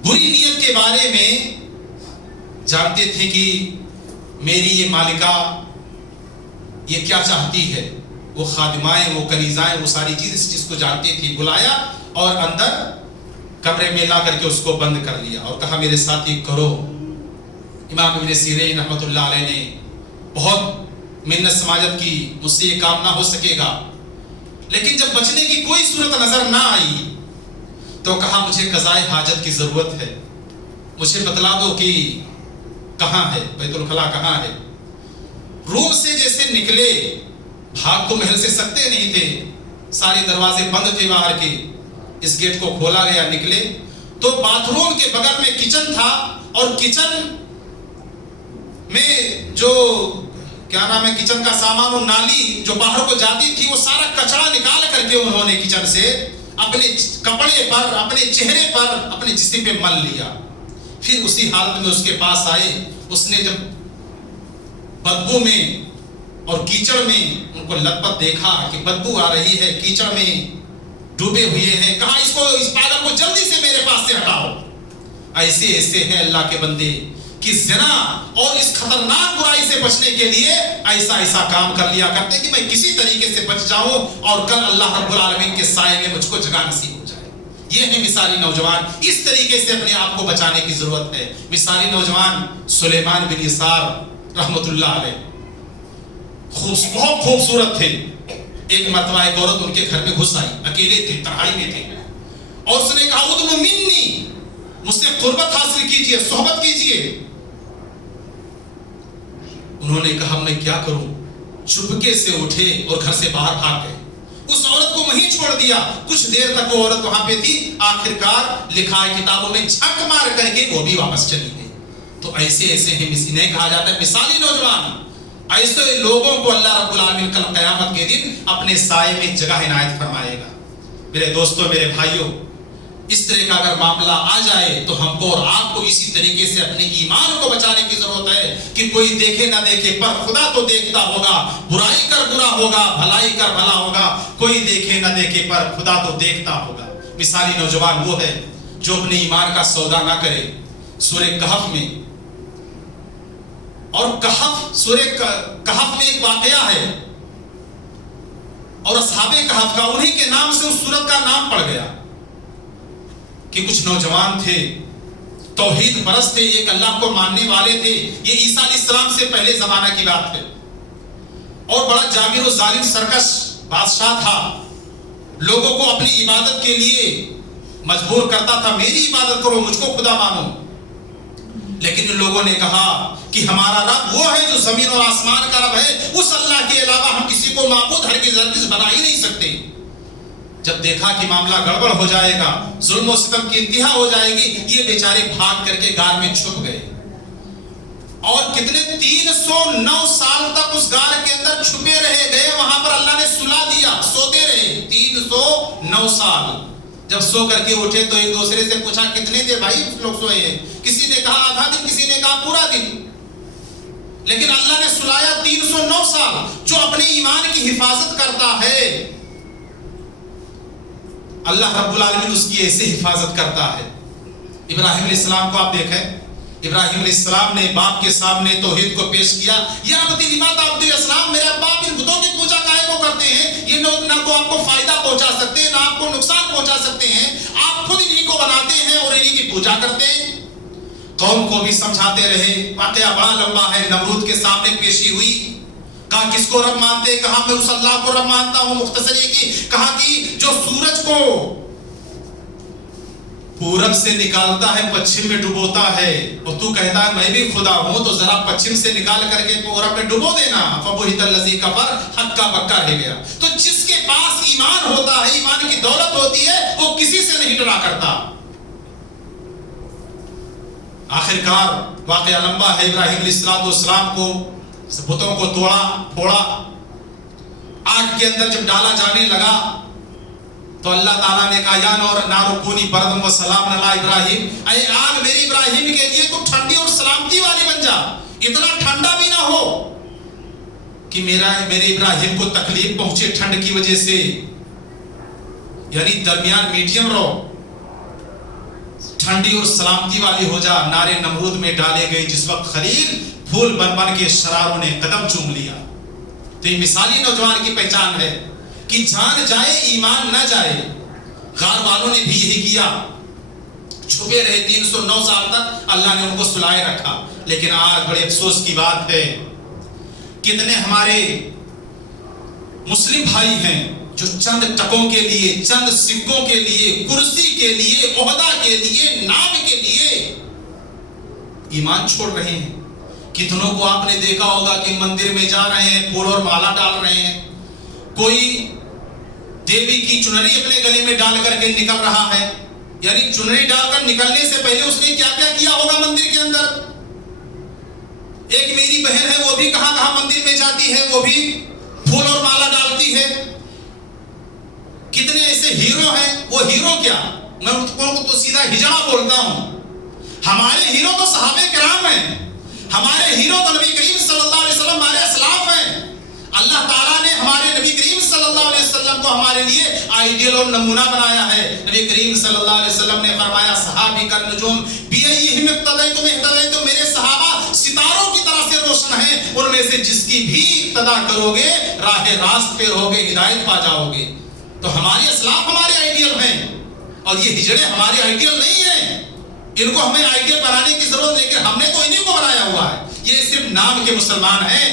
بری نیت کے بارے میں جانتے تھے کہ میری یہ مالکہ یہ کیا چاہتی ہے، وہ خادمائیں، وہ کنیزائیں، وہ ساری چیز اس چیز کو جانتی تھی۔ بلایا اور اندر کمرے میں لا کر کے اس کو بند کر لیا اور کہا میرے ساتھ یہ کرو۔ امام ابن سیرین رحمۃ اللہ علیہ نے بہت منت سماجت کی، مجھ سے یہ کام نہ ہو سکے گا، لیکن جب بچنے کی کوئی صورت نظر نہ آئی تو کہا مجھے قضائے حاجت کی ضرورت ہے، مجھے بتلا دو کہ کہاں ہے بیت الخلا، کہاں ہے۔ روم سے جیسے نکلے، بھاگ تو محل سے سکتے نہیں تھے، سارے دروازے بند تھے باہر کے، اس گیٹ کو کھولا گیا، نکلے تو باتھ روم کے بغل میں کچن تھا، اور کچن میں جو کیا نام ہے کچن کا سامان، اور نالی جو باہر کو جاتی تھی، وہ سارا کچڑا نکال کر کے انہوں نے کچن سے اپنے کپڑے پر، اپنے چہرے پر، اپنے جسم پہ مل لیا۔ پھر اسی حالت میں اس کے پاس آئے، اس نے جب بدبو میں اور کیچڑ میں ان کو لت پت دیکھا کہ بدبو آ رہی ہے، کیچڑ میں ڈوبے ہوئے ہیں، کہا اس پاگل کو جلدی سے میرے پاس سے ہٹاؤ۔ ایسے ایسے ہیں اللہ کے بندے کہ زنا اور اس خطرناک برائی سے بچنے کے لیے ایسا کام کر لیا کرتے کہ میں کسی طریقے سے بچ جاؤں اور کل اللہ رب العالمین کے سائے میں مجھ کو جگہ نصیب ہو جائے۔ یہ ہے مثالی نوجوان، اس طریقے سے اپنے آپ کو بچانے کی ضرورت ہے۔ مثالی نوجوان سلیمان بن یسار رحمت اللہ علیہ، بہت خوبصورت تھے۔ ایک مرتبہ ایک عورت ان کے گھر میں گھس آئی، اکیلے تھے، تنہائی میں تھے، اور اس نے کہا ادنو منی، مجھ سے قربت حاصل کیجئے، صحبت کیجئے۔ انہوں نے کہا میں کیا کروں؟ چپکے سے اٹھے اور گھر سے باہر بھاگ گئے، اس عورت کو وہیں چھوڑ دیا۔ کچھ دیر تک وہ عورت وہاں پہ تھی، آخرکار لکھا ہے کتابوں میں جھک مار کر کے وہ بھی واپس چلی گئی۔ تو ایسے ایسے ہیں، انہیں کہا جاتا ہے مثالی نوجوان۔ ایسے لوگوں کو اللہ رب العالمین کل قیامت کے دن اپنے سائے میں جگہ عنایت فرمائے گا۔ میرے دوستوں، میرے بھائیوں، اس طرح کا اگر معاملہ آ جائے تو ہم کو اور آپ کو اسی طریقے سے اپنے ایمان کو بچانے کی ضرورت ہے کہ کوئی دیکھے نہ دیکھے پر خدا تو دیکھتا ہوگا، برائی کر برا ہوگا، بھلائی کر بھلا ہوگا، کوئی دیکھے نہ دیکھے پر خدا تو دیکھتا ہوگا۔ مثالی نوجوان وہ ہے جو اپنے ایمان کا سودا نہ کرے۔ سورہ کہف میں، اور سورہ کہف میں ایک واقعہ ہے، اور اصحاب کہف کا انہی کے نام سے اس سورت کا نام پڑ گیا کہ کچھ نوجوان تھے، توحید پرست تھے، ایک اللہ کو ماننے والے تھے۔ یہ عیسیٰ علیہ السلام سے پہلے زمانہ کی بات ہے، اور بڑا جابر و ظالم سرکش بادشاہ تھا، لوگوں کو اپنی عبادت کے لیے مجبور کرتا تھا، میری عبادت کرو، مجھ کو خدا مانو۔ لیکن ان لوگوں نے کہا کہ ہمارا رب وہ ہے جو زمین اور آسمان کا رب ہے، اس اللہ کے علاوہ ہم کسی کو معبود ہرگز بنا ہی نہیں سکتے۔ جب دیکھا کہ معاملہ گڑبڑ ہو جائے گا، ظلم و ستم کی انتہا ہو جائے گی، یہ بیچارے بھاگ کر کے غار میں چھپ گئے، اور کتنے 309 سال تک اس غار کے اندر چھپے رہے گئے۔ وہاں پر اللہ نے سلا دیا، سوتے رہے 309 سال۔ جب سو کر کے اٹھے تو ایک دوسرے سے پوچھا کتنے دیر بھائی لوگ سوئے ہیں؟ کسی نے کہا آدھا دن، کسی نے کہا پورا دن، لیکن اللہ نے سلایا 309 سال۔ جو اپنے ایمان کی حفاظت کرتا ہے، اللہ رب العالمین اس کی ایسے حفاظت کرتا ہے۔ ابراہیم علیہ السلام کو آپ دیکھیں، ابراہیم علیہ السلام نے باپ کے سامنے توحید کو پیش کیا۔ یا ابتی لما تعبدون الاسنام، میرے باپ ان بتوں کی پوجا کائے کو کرتے ہیں، یہ نہ کو آپ کو فائدہ پہنچا سکتے ہیں، نہ آپ کو نقصان پہنچا سکتے ہیں، آپ خود انہی کو بناتے ہیں اور انہی کی پوجا کرتے ہیں۔ قوم کو بھی سمجھاتے رہے۔ واقعہ بڑا لمبا ہے، نمرود کے سامنے پیشی ہوئی، کہا کس کو رب مانتے؟ کہا میں اس اللہ کو رب مانتا ہوں۔ مختصر یہ کی کہا کہ جو سورج کو پورب سے نکالتا ہے پچھم میں ڈبوتا ہے، اور تو کہتا ہے میں بھی خدا ہوں، تو ذرا پچھم سے نکال کر کے پورب میں ڈبو دینا۔ فبہت الذی کفر، ہکا بکا رہ گیا۔ تو جس کے پاس ایمان ہوتا ہے، ایمان کی دولت ہوتی ہے، وہ کسی سے نہیں ڈرا کرتا۔ آخرکار واقعہ لمبا ہے، ابراہیم علیہ السلام کو بتوں کو توڑا پھوڑا، آگ کے اندر جب ڈالا جانے لگا تو اللہ تعالیٰ نے کہا یا نار کونی بردم و سلام علی ابراہیم، اے آگ میری ابراہیم کے لیے تو ٹھنڈی اور سلامتی والی بن جا، اتنا ٹھنڈا بھی نہ ہو کہ میرے ابراہیم کو تکلیف پہنچے ٹھنڈ کی وجہ سے، یعنی درمیان میڈیم رہو، ٹھنڈی اور سلامتی والی ہو جا۔ نار نمرود میں ڈالے گئے جس وقت خلیل پھول بن بن کے شراروں نے قدم چوم لیا۔ تو یہ مثالی نوجوان کی پہچان ہے کہ جان جائے ایمان نہ جائے۔ غار والوں نے بھی یہی کیا، چھپے رہے 309 سال تک، اللہ نے ان کو سلائے رکھا۔ لیکن آج بڑے افسوس کی بات ہے، کتنے ہمارے مسلم بھائی ہیں جو چند ٹکوں کے لیے، چند سکوں کے لیے، کرسی کے لیے، عہدہ کے لیے، نام کے لیے ایمان چھوڑ رہے ہیں. کتنوں کو آپ نے دیکھا ہوگا کہ مندر میں جا رہے ہیں، پھول اور مالا ڈال رہے ہیں، کوئی دیوی کی چنری اپنے گلے میں ڈال کر کے نکل رہا ہے. یعنی چنری ڈال کر نکلنے سے پہلے اس نے کیا کیا کیا ہوگا مندر کے اندر. ایک میری بہن ہے، وہ بھی کہاں کہاں مندر میں جاتی ہے، وہ بھی پھول اور مالا ڈالتی ہے. کتنے ایسے ہیرو ہیں. وہ ہیرو کیا، میں ان کو تو سیدھا ہجڑا بولتا ہوں. ہمارے ہیرو تو صحابہ کرام ہیں، ہمارے ہیرو تو نبی کریم صلی اللہ علیہ وسلم ہمارے اسلاف ہیں. اللہ تعالیٰ نے ہمارے نبی کریم صلی اللہ علیہ وسلم کو ہمارے لیے آئیڈیل اور نمونہ بنایا ہے. نبی کریم صلی اللہ علیہ وسلم نے فرمایا صحابی کا نجوم بیئیہم اقتدیتم اہتدیتم، میرے صحابہ ستاروں کی طرح سے روشن ہیں، ان میں سے جس کی بھی اقتدا کرو گے راہ راست پہ رہو گے، ہدایت پا جاؤ گے. تو ہمارے اسلاف ہمارے آئیڈیل ہیں، اور یہ ہجڑے ہمارے آئیڈیل نہیں ہیں. ان کو ہمیں آئیڈیل بنانے کی ضرورت، لیکن ہم نے تو انہیں کو بنایا ہوا ہے. یہ صرف نام کے مسلمان ہیں.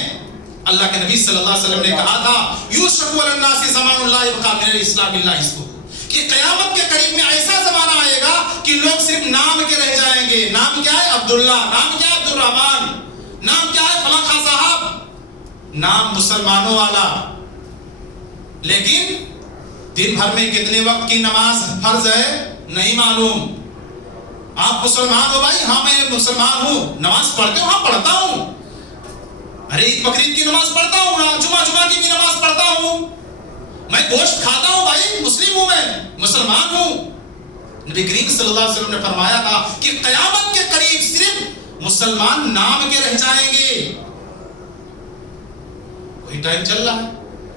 اللہ کے نبی صلی اللہ علیہ وسلم نے کہا تھا یوشک علی الناس زمان لا یبقى من الاسلام الا اسمہ، کہ قیامت کے قریب میں ایسا زمانہ آئے گا کہ لوگ صرف نام کے رہ جائیں گے. نام کیا ہے؟ عبداللہ. نام کیا ہے؟ عبد الرحمن. نام کیا ہے؟ فلاں خان صاحب. نام مسلمانوں والا. لیکن دن بھر میں کتنے وقت کی نماز فرض ہے نہیں معلوم. آپ مسلمان ہو بھائی؟ ہاں میں مسلمان ہوں. نماز پڑھتے ہو؟ ہاں پڑھتا ہوں. ارے عید بقرعید کی نماز پڑھتا ہوں نا، جمعہ کی بھی نماز پڑھتا ہوں. میں گوشت کھاتا ہوں بھائی، مسلم ہوں، میں مسلمان ہوں. نبی کریم صلی اللہ علیہ وسلم نے فرمایا تھا کہ قیامت کے قریب صرف مسلمان نام کے رہ جائیں گے. وہی ٹائم چل رہا ہے.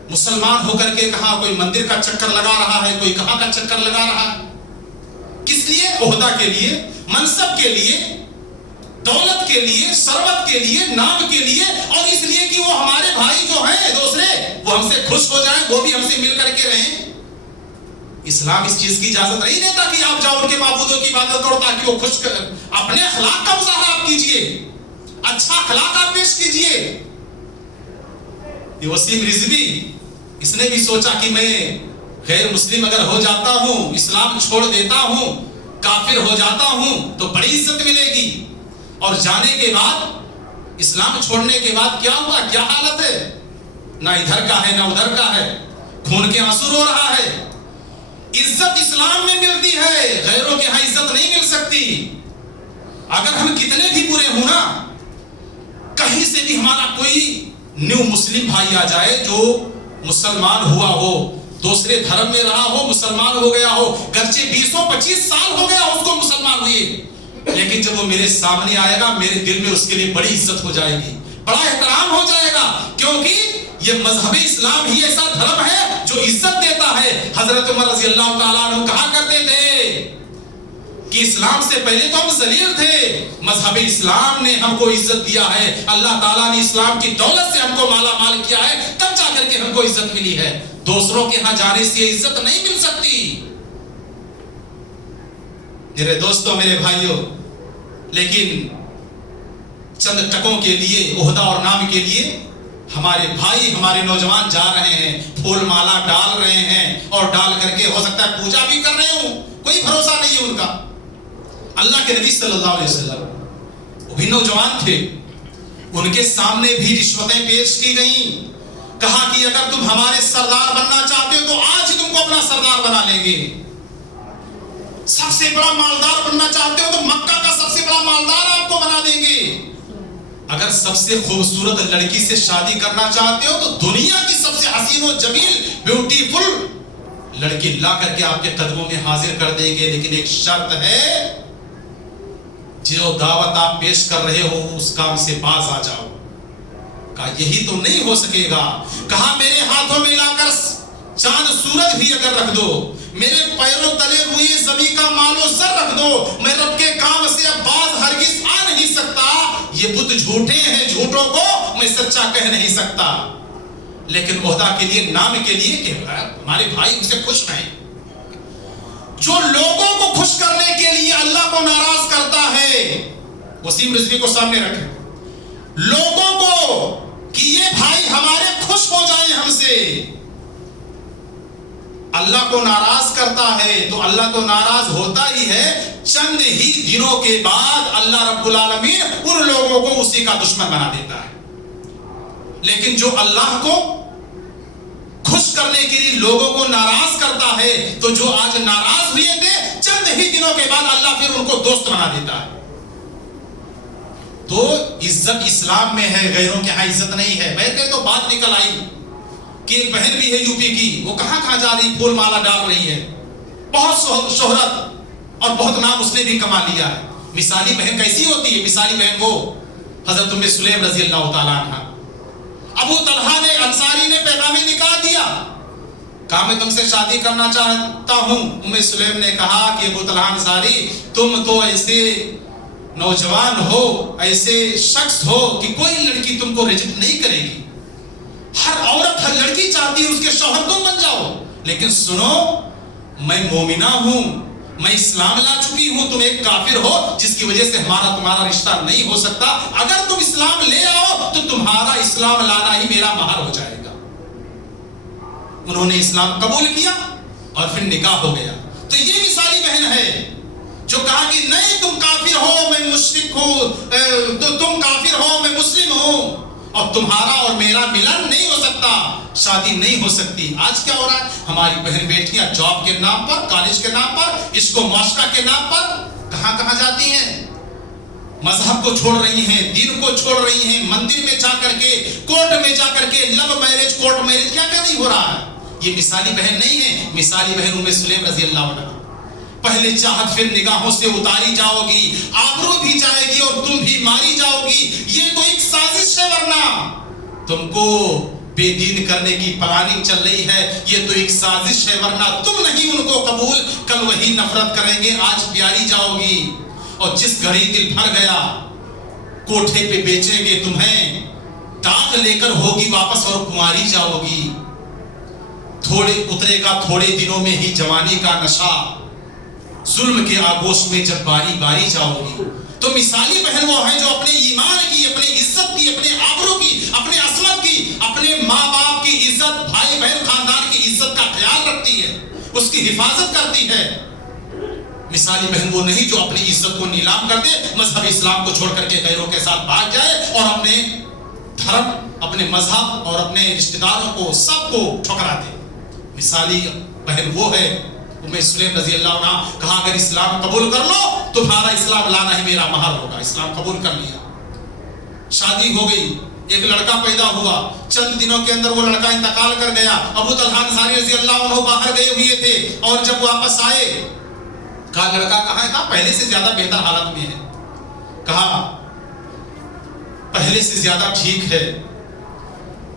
مسلمان ہو کر کے کہاں کوئی مندر کا چکر لگا رہا ہے، کوئی کہاں کا چکر لگا رہا ہے. کس لیے؟ عہدہ کے لیے، منصب کے لیے، دولت کے لیے، ثروت کے لیے، نام کے لیے، اور اس لیے کہ وہ ہمارے بھائی جو ہیں دوسرے وہ ہم سے خوش ہو جائیں، وہ بھی ہم سے مل کر کے رہیں. اسلام اس چیز کی اجازت نہیں دیتا کہ آپ جاؤ ان کے معبودوں کی عبادت کرو تاکہ وہ خوش کریں. اپنے اخلاق کا مظاہرہ آپ کیجئے، اچھا اخلاق آپ پیش کیجئے. یہ وسیم رضوی اس نے بھی سوچا کہ میں غیر مسلم اگر ہو جاتا ہوں، اسلام چھوڑ دیتا ہوں، کافر ہو جاتا ہوں تو بڑی عزت ملے گی. اور جانے کے بعد، اسلام چھوڑنے کے بعد کیا ہوا، کیا حالت ہے؟ نہ ادھر کا ہے نہ ادھر کا ہے، خون کے آنسو رو رہا ہے. عزت اسلام میں ملتی ہے، غیروں کے ہاں عزت نہیں مل سکتی. اگر ہم کتنے بھی برے ہوں نا، کہیں سے بھی ہمارا کوئی نیو مسلم بھائی آ جائے جو مسلمان ہوا ہو، دوسرے دھرم میں رہا ہو، مسلمان ہو گیا ہو، گرچہ 20-25 سال ہو گیا اس کو مسلمان ہوئے، لیکن جب وہ میرے سامنے آئے گا میرے دل میں اس کے لیے بڑی عزت ہو جائے گی، بڑا احترام ہو جائے گا، کیونکہ یہ مذہب اسلام ہی ایسا دھرم ہے جو عزت دیتا ہے. حضرت عمر رضی اللہ تعالیٰ عنہ کہا کرتے تھے کہ اسلام سے پہلے تو ہم ذلیل تھے، مذہب اسلام نے ہم کو عزت دیا ہے، اللہ تعالیٰ نے اسلام کی دولت سے ہم کو مالا مال کیا ہے، تب جا کر کے ہم کو عزت ملی ہے. دوسروں کے ہاں جانے سے عزت نہیں مل سکتی. میرے دوستوں، میرے بھائیوں، لیکن چند ٹکوں کے لیے، عہدہ اور نام کے لیے ہمارے بھائی، ہمارے نوجوان جا رہے ہیں، پھول مالا ڈال رہے ہیں، اور ڈال کر کے ہو سکتا ہے پوجا بھی کر رہے ہوں، کوئی بھروسہ نہیں ہے ان کا. اللہ کے نبی صلی اللہ علیہ وسلم وہ بھی نوجوان تھے، ان کے سامنے بھی رشوتیں پیش کی گئیں. کہا کہ اگر تم ہمارے سردار بننا چاہتے ہو تو آج ہی تم کو اپنا سردار بنا لیں گے. سب سے بڑا مالدار بننا چاہتے ہو تو مکہ کا سب سے بڑا مالدار آپ کو بنا دیں گے. اگر سب سے خوبصورت لڑکی سے شادی کرنا چاہتے ہو تو دنیا کی سب سے حسین و جمیل بیوٹیفل لڑکی لا کر کے آپ کے قدموں میں حاضر کر دیں گے، لیکن ایک شرط ہے، جو دعوت آپ پیش کر رہے ہو اس کام سے باز آ جاؤ. کہا یہی تو نہیں ہو سکے گا. کہا میرے ہاتھوں میں لا کر چاند سورج بھی اگر رکھ دو، میرے پیروں تلے ہوئی زمین کا مال و زر رکھ دو، میں رب کے کام سے اب باز ہرگز آ نہیں سکتا. یہ بت جھوٹے ہیں، جھوٹوں کو میں سچا کہہ نہیں سکتا. لیکن عہدہ کے لیے، نام کے لیے کہ ہمارے بھائی ان سے خوش رہیں. جو لوگوں کو خوش کرنے کے لیے اللہ کو ناراض کرتا ہے، وسیم رضوی کو سامنے رکھیں، لوگوں کو، کہ یہ بھائی ہمارے خوش ہو جائیں ہم سے، اللہ کو ناراض کرتا ہے تو اللہ تو ناراض ہوتا ہی ہے، چند ہی دنوں کے بعد اللہ رب العالمین ان لوگوں کو اسی کا دشمن بنا دیتا ہے۔ لیکن جو اللہ کو خوش کرنے کے لیے لوگوں کو ناراض کرتا ہے، تو جو آج ناراض ہوئے تھے چند ہی دنوں کے بعد اللہ پھر ان کو دوست بنا دیتا ہے۔ تو عزت اسلام میں ہے، غیروں کے ہاں عزت نہیں ہے۔ میں تو بات نکل آئی کہ ایک بہن بھی ہے یو پی کی، وہ کہاں کہاں جا رہی، پھول مالا ڈال رہی ہے، بہت شہرت اور بہت نام اس نے بھی کما لیا ہے۔ مثالی بہن کیسی ہوتی ہے؟ مثالی بہن وہ حضرت ام سلیم رضی اللہ تعالیٰ عنہ، ابو طلحہ نے انصاری نے پیغام نکاح دیا، کہا میں تم سے شادی کرنا چاہتا ہوں۔ ام سلیم نے کہا کہ ابو طلحہ انصاری، تم تو ایسے نوجوان ہو، ایسے شخص ہو کہ کوئی لڑکی تم کو ریجیکٹ نہیں کرے گی، ہر عورت ہر لڑکی چاہتی ہے اس کے شوہر تم بن جاؤ، لیکن سنو میں مومنہ ہوں، میں اسلام لا چکی ہوں، تم ایک کافر ہو جس کی وجہ سے ہمارا تمہارا رشتہ نہیں ہو سکتا، اگر تم اسلام لے آؤ تو تمہارا اسلام لانا ہی میرا مہر ہو جائے گا۔ انہوں نے اسلام قبول کیا اور پھر نکاح ہو گیا۔ تو یہ مثالی بہن ہے جو کہا کہ نہیں تم کافر ہو میں مشرک ہوں، تو تم کافر ہو میں مسلم ہوں، اور تمہارا اور میرا ملن نہیں ہو سکتا، شادی نہیں ہو سکتی۔ آج کیا ہو رہا ہے؟ ہماری بہن بیٹیاں جاب کے نام پر، کالج کے نام پر، عشق و معاشرہ کے نام پر کہاں کہاں جاتی ہیں، مذہب کو چھوڑ رہی ہیں، دین کو چھوڑ رہی ہیں، مندر میں جا کر کے، کورٹ میں جا کر کے لو میرج، کورٹ میرج، کیا کیا نہیں ہو رہا ہے۔ یہ مثالی بہن نہیں ہے، مثالی بہن ام سلیم رضی اللہ عنہ۔ پہلے چاہت پھر نگاہوں سے اتاری جاؤ گی، آبرو بھی جائے گی اور تم بھی ماری جاؤ گی، یہ تو ایک سازش ہے، ورنہ تم کو بے دین کرنے کی پلاننگ چل رہی ہے، یہ تو ایک سازش ہے، ورنہ تم نہیں ان کو قبول، کل وہی نفرت کریں گے، آج پیاری جاؤ گی، اور جس گھڑی دل بھر گیا کوٹھے پہ بیچیں گے تمہیں، داغ لے کر ہوگی واپس اور کماری جاؤ گی، تھوڑے اترے گا تھوڑے دنوں میں ہی جوانی کا نشہ، ظلم کے آگوش میں جب باری باری جاؤ گی۔ تو مثالی بہن وہ ہے جو اپنے ایمان کی، اپنے عزت کی، اپنے آبرو کی، اپنے عصمت کی، اپنے ماں باپ کی عزت، بھائی بہن خاندان کی عزت کا خیال رکھتی ہے، اس کی حفاظت کرتی ہے۔ مثالی بہن وہ نہیں جو اپنی عزت کو نیلام کر دے، مذہب اسلام کو چھوڑ کر کے غیروں کے ساتھ بھاگ جائے اور اپنے دھرم، اپنے مذہب اور اپنے رشتہ داروں کو سب کو ٹھکرا دے۔ مثالی بہن وہ ہے ام سلیم رضی اللہ عنہ، کہا اگر اسلام قبول کر لو تمہارا اسلام لانا ہی میرا مہر ہوگا۔ اسلام قبول کر لیا، شادی ہو گئی، ایک لڑکا پیدا ہوا، چند دنوں کے اندر وہ لڑکا انتقال کر گیا۔ ابو طلحہ انصاری رضی اللہ عنہ باہر گئے ہوئے تھے، اور جب واپس آئے کہا لڑکا کہاں ہے؟ کہا پہلے سے زیادہ بہتر حالت میں ہے، کہا پہلے سے زیادہ ٹھیک ہے،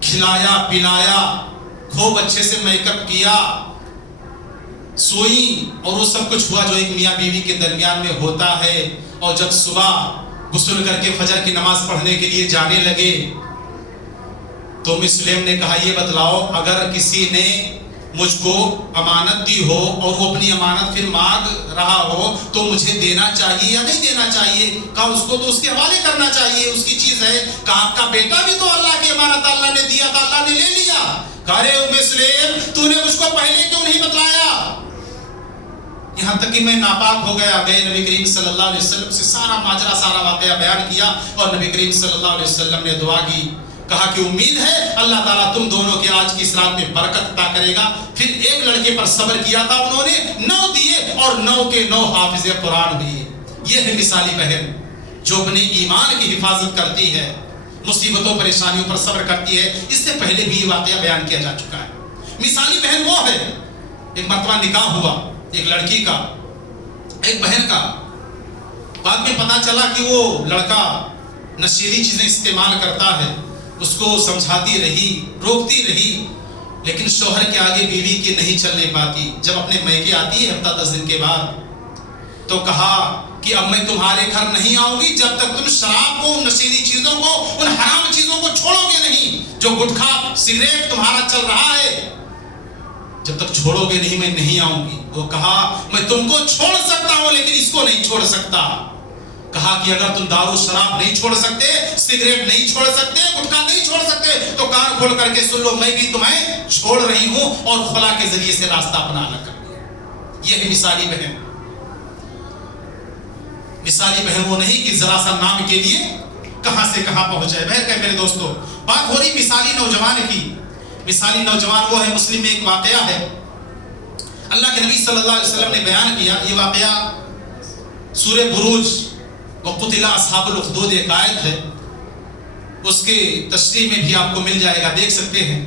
کھلایا پلایا، خوب اچھے سے میک اپ کیا، سوئی، اور وہ سب کچھ ہوا جو ایک میاں بیوی کے درمیان میں ہوتا ہے۔ اور جب صبح غسل کر کے فجر کی نماز پڑھنے کے لیے جانے لگے تو ام سلیم نے کہا یہ بتلاؤ اگر کسی نے مجھ کو امانت دی ہو اور وہ اپنی امانت پھر مانگ رہا ہو تو مجھے دینا چاہیے یا نہیں دینا چاہیے؟ کہا اس کو تو اس کے حوالے کرنا چاہیے، اس کی چیز ہے۔ کہا آپ کا بیٹا بھی تو اللہ کی امانت اللہ نے دیا تھا، اللہ نے لے لیا۔ کہا ارے ام سلیم تو نے مجھ کو پہلے کیوں نہیں بتلایا؟ یہاں تک کہ میں ناپاک ہو گیا، گئے نبی کریم صلی اللہ علیہ وسلم سے سارا ماجرا، سارا واقعہ بیان کیا، اور نبی کریم صلی اللہ علیہ وسلم نے دعا کی، کہا کہ امید ہے اللہ تعالیٰ تم دونوں کے آج کی اس رات میں برکت عطا کرے گا۔ پھر ایک لڑکے پر صبر کیا تھا انہوں نے، 9 دیے اور 9 کے 9 حافظ قرآن ہوئے۔ یہ ہے مثالی بہن جو اپنے ایمان کی حفاظت کرتی ہے، مصیبتوں پریشانیوں پر صبر کرتی ہے۔ اس سے پہلے بھی یہ واقعہ بیان کیا جا چکا ہے۔ مثالی بہن وہ ہے، ایک مرتبہ نکاح ہوا ایک لڑکی کا، ایک بہن کا، بعد میں پتا چلا کہ وہ لڑکا نشیلی چیزیں استعمال کرتا ہے، اس کو سمجھاتی رہی، روکتی رہی، لیکن شوہر کے آگے بیوی کی نہیں چلنے پاتی۔ جب اپنے میکے آتی ہے ہفتہ 10 دن کے بعد تو کہا کہ اب میں تمہارے گھر نہیں آؤں گی جب تک تم شراب کو، نشیلی چیزوں کو، ان حرام چیزوں کو چھوڑو گے نہیں، جو گٹکھا سگریٹ تمہارا چل رہا ہے، جب تک چھوڑو گے نہیں میں نہیں آؤں گی۔ وہ کہا میں تم کو چھوڑ سکتا ہوں لیکن اس کو نہیں چھوڑ سکتا۔ کہا کہ اگر تم دارو شراب نہیں چھوڑ سکتے، سگریٹ نہیں چھوڑ سکتے، گٹکا نہیں چھوڑ سکتے، تو کان کھول کر کے سن لو، میں بھی تمہیں چھوڑ رہی ہوں اور خلا کے ذریعے سے راستہ اپنا الگ کر لیا. یہ ہے مثالی بہن. مثالی بہن وہ نہیں کہ ذرا سا نام کے لیے کہاں سے کہاں پہنچ جائے. بہن کہ میرے دوستو، بات ہو رہی مثالی نوجوان کی. مثالی نوجوان وہ ہے، مسلم میں ایک واقعہ ہے، اللہ کے نبی صلی اللہ علیہ وسلم نے بیان کیا. یہ واقعہ سورہ بروج وقتل اصحاب الاخدود ایک آیت ہے، اس کے تشریح میں بھی آپ کو مل جائے گا، دیکھ سکتے ہیں.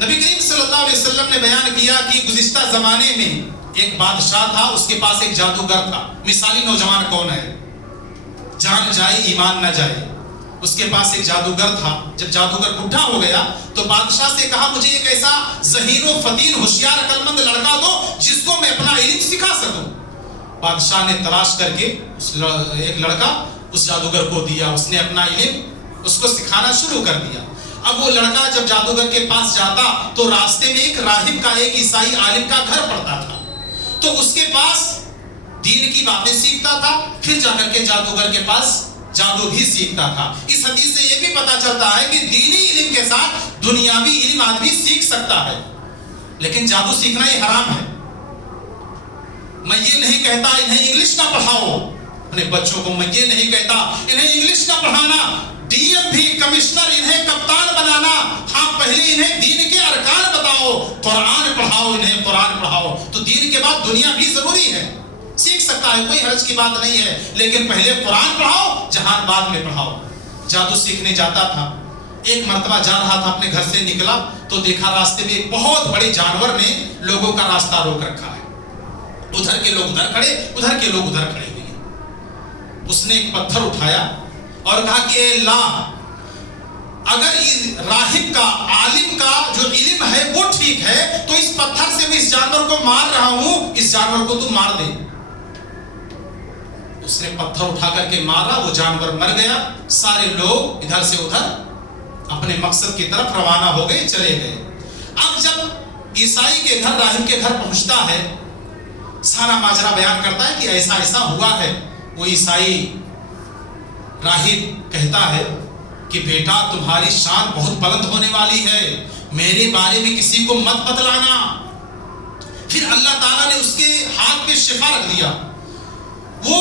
نبی کریم صلی اللہ علیہ وسلم نے بیان کیا کہ گزشتہ زمانے میں ایک بادشاہ تھا، اس کے پاس ایک جادوگر تھا. مثالی نوجوان کون ہے؟ جان جائے ایمان نہ جائے. اس کے پاس ایک جادوگر تھا. جب جادوگر بڈھا ہو گیا تو بادشاہ سے کہا مجھے ایک ایسا ذہین و فطین ہوشیار عقل مند لڑکا دو جس کو میں اپنا علم سکھا سکوں. بادشاہ نے تلاش کر کے ایک لڑکا اس جادوگر کو دیا. اس نے اپنا علم اس کو سکھانا شروع کر دیا. اب وہ لڑکا جب جادوگر کے پاس جاتا تو راستے میں ایک راہب کا، ایک عیسائی عالم کا گھر پڑتا تھا، تو اس کے پاس دین کی باتیں سیکھتا تھا، پھر جا کر کے جادوگر کے پاس جادو بھی سیکھتا تھا. اس حدیث سے یہ بھی پتا چلتا ہے کہ دینی علم کے ساتھ دنیاوی علم آدمی سیکھ سکتا ہے، لیکن جادو سیکھنا یہ حرام ہے. میں یہ نہیں کہتا انہیں انگلش نہ پڑھاؤ اپنے بچوں کو، میں یہ نہیں کہتا انہیں انگلش نہ پڑھانا، ڈی ایم بھی، کمشنر، انہیں کپتان بنانا. ہاں پہلے انہیں دین کے ارکان بتاؤ، قرآن پڑھاؤ، انہیں قرآن پڑھاؤ. تو دین کے بعد دنیا بھی ضروری ہے، سیکھ سکتا ہے، کوئی حرج کی بات نہیں ہے، لیکن پہلے قرآن پڑھاؤ، جہان بعد میں پڑھاؤ. جادو سیکھنے جاتا تھا. ایک مرتبہ جا رہا تھا، اپنے گھر سے نکلا تو دیکھا راستے میں ایک بہت بڑے جانور نے لوگوں کا راستہ روک رکھا ہے. ادھر کے لوگ ادھر کھڑے، ادھر کے لوگ ادھر کھڑے ہوئے. اس نے ایک پتھر اٹھایا اور کہا کہ اے اللہ، اگر راہب کا، عالم کا جو علم ہے وہ ٹھیک ہے تو اس پتھر سے میں اس جانور کو مار رہا ہوں، اس جانور کو تو مار دے. اس نے پتھر اٹھا کر کے مارا، وہ جانور مر گیا. سارے لوگ ادھر سے ادھر اپنے مقصد کی طرف روانہ ہو گئے، چلے گئے. اب جب عیسائی کے گھر، راہب کے گھر پہنچتا ہے، سارا ماجرا بیان کرتا ہے کہ ایسا ایسا ہوا ہے. وہ عیسائی راہب کہتا ہے کہ بیٹا تمہاری شان بہت بلند ہونے والی ہے، میرے بارے میں کسی کو مت بتلانا. پھر اللہ تعالیٰ نے اس کے ہاتھ پہ شفا رکھ دیا. وہ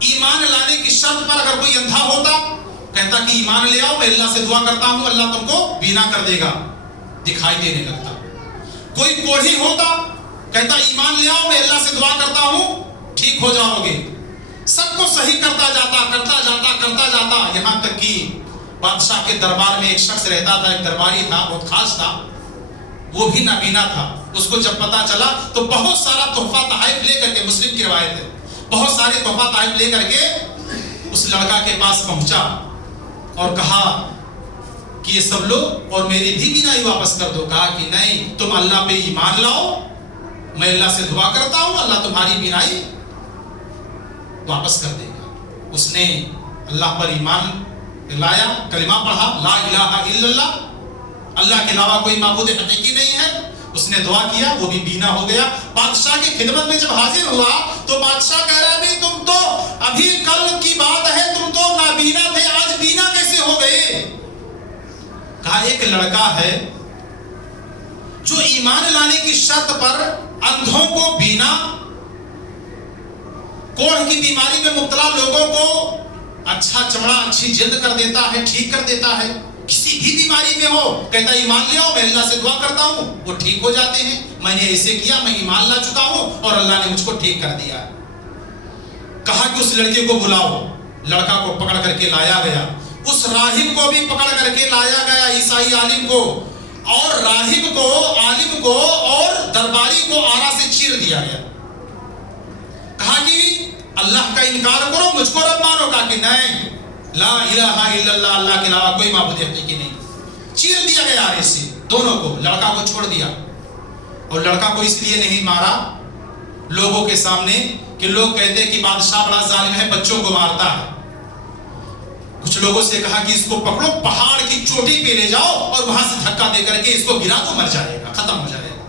ایمان لانے کی شرط پر اگر کوئی اندھا ہوتا کہتا کہ ایمان لے آؤ، میں اللہ سے دعا کرتا ہوں اللہ تم کو بینا کر دے گا، دکھائی دینے لگتا. کوئی کوڑھی ہوتا کہتا ایمان لے آؤ، میں اللہ سے دعا کرتا ہوں ٹھیک ہو جاؤ گے. سب کو صحیح کرتا جاتا، یہاں تک کہ بادشاہ کے دربار میں ایک شخص رہتا تھا، ایک درباری تھا، بہت خاص تھا، وہ بھی نابینا تھا. اس کو جب پتا چلا تو بہت سارا تحفہ تحائف لے کر کے، مسلم کی روایت ہے، بہت سارے تحفہ تحائف لے کر کے اس لڑکا کے پاس پہنچا اور کہا کہ یہ سب لو اور میری بھی بینائی واپس کر دو. کہا کہ نہیں، تم اللہ پہ ایمان لاؤ، میں اللہ سے دعا کرتا ہوں اللہ تمہاری بینائی واپس کر دے گا. اس نے اللہ پر ایمان لایا، کلمہ پڑھا، لا الہ الا اللہ، اللہ کے علاوہ کوئی معبود حقیقی نہیں ہے. اس نے دعا کیا، وہ بھی بینا ہو گیا. بادشاہ کی خدمت میں جب حاضر ہوا تو بادشاہ کہہ رہا ہے تم تو ابھی کل کی بات ہے، تم تو نابینا تھے، آج بینا کیسے ہو گئے؟ کہا ایک لڑکا ہے جو ایمان لانے کی شرط پر اندھوں کو بینا، کوڑھ کی بیماری میں مبتلا لوگوں کو اچھا چمڑا، اچھی جلد کر دیتا ہے، ٹھیک کر دیتا ہے. کسی بھی بیماری میں ہو کہتا ایمان لے آؤ، میں اللہ سے دعا کرتا ہوں وہ ٹھیک ہو جاتے ہیں. میں نے ایسے کیا، میں ایمان لا چکا ہوں اور اللہ نے مجھ کو ٹھیک کر دیا. کہا کہ اس لڑکے کو بلاؤ. لڑکا کو پکڑ کر کے لایا گیا. اس راہب کو بھی پکڑ کر کے لایا گیا، عیسائی عالم کو، اور راہب کو، عالم کو اور درباری کو آرا سے چیر دیا گیا. کہا کہ اللہ کا انکار کرو، مجھ کو رب مانو. کہا کہ نہیں، لا الہ الا اللہ، اللہ کے علاوہ کوئی معبود حقیقی نہیں. چیر دیا گیا آرے سے دونوں کو. لڑکا کو چھوڑ دیا. اور لڑکا کو اس لیے نہیں مارا لوگوں کے سامنے کہ لوگ کہتے کہ بادشاہ بڑا ظالم ہے، بچوں کو مارتا ہے. کچھ لوگوں سے کہا کہ اس کو پکڑو، پہاڑ کی چوٹی پہ لے جاؤ اور وہاں سے دھکا دے کر کے اس کو گرا تو مر جائے گا، ختم ہو جائے گا.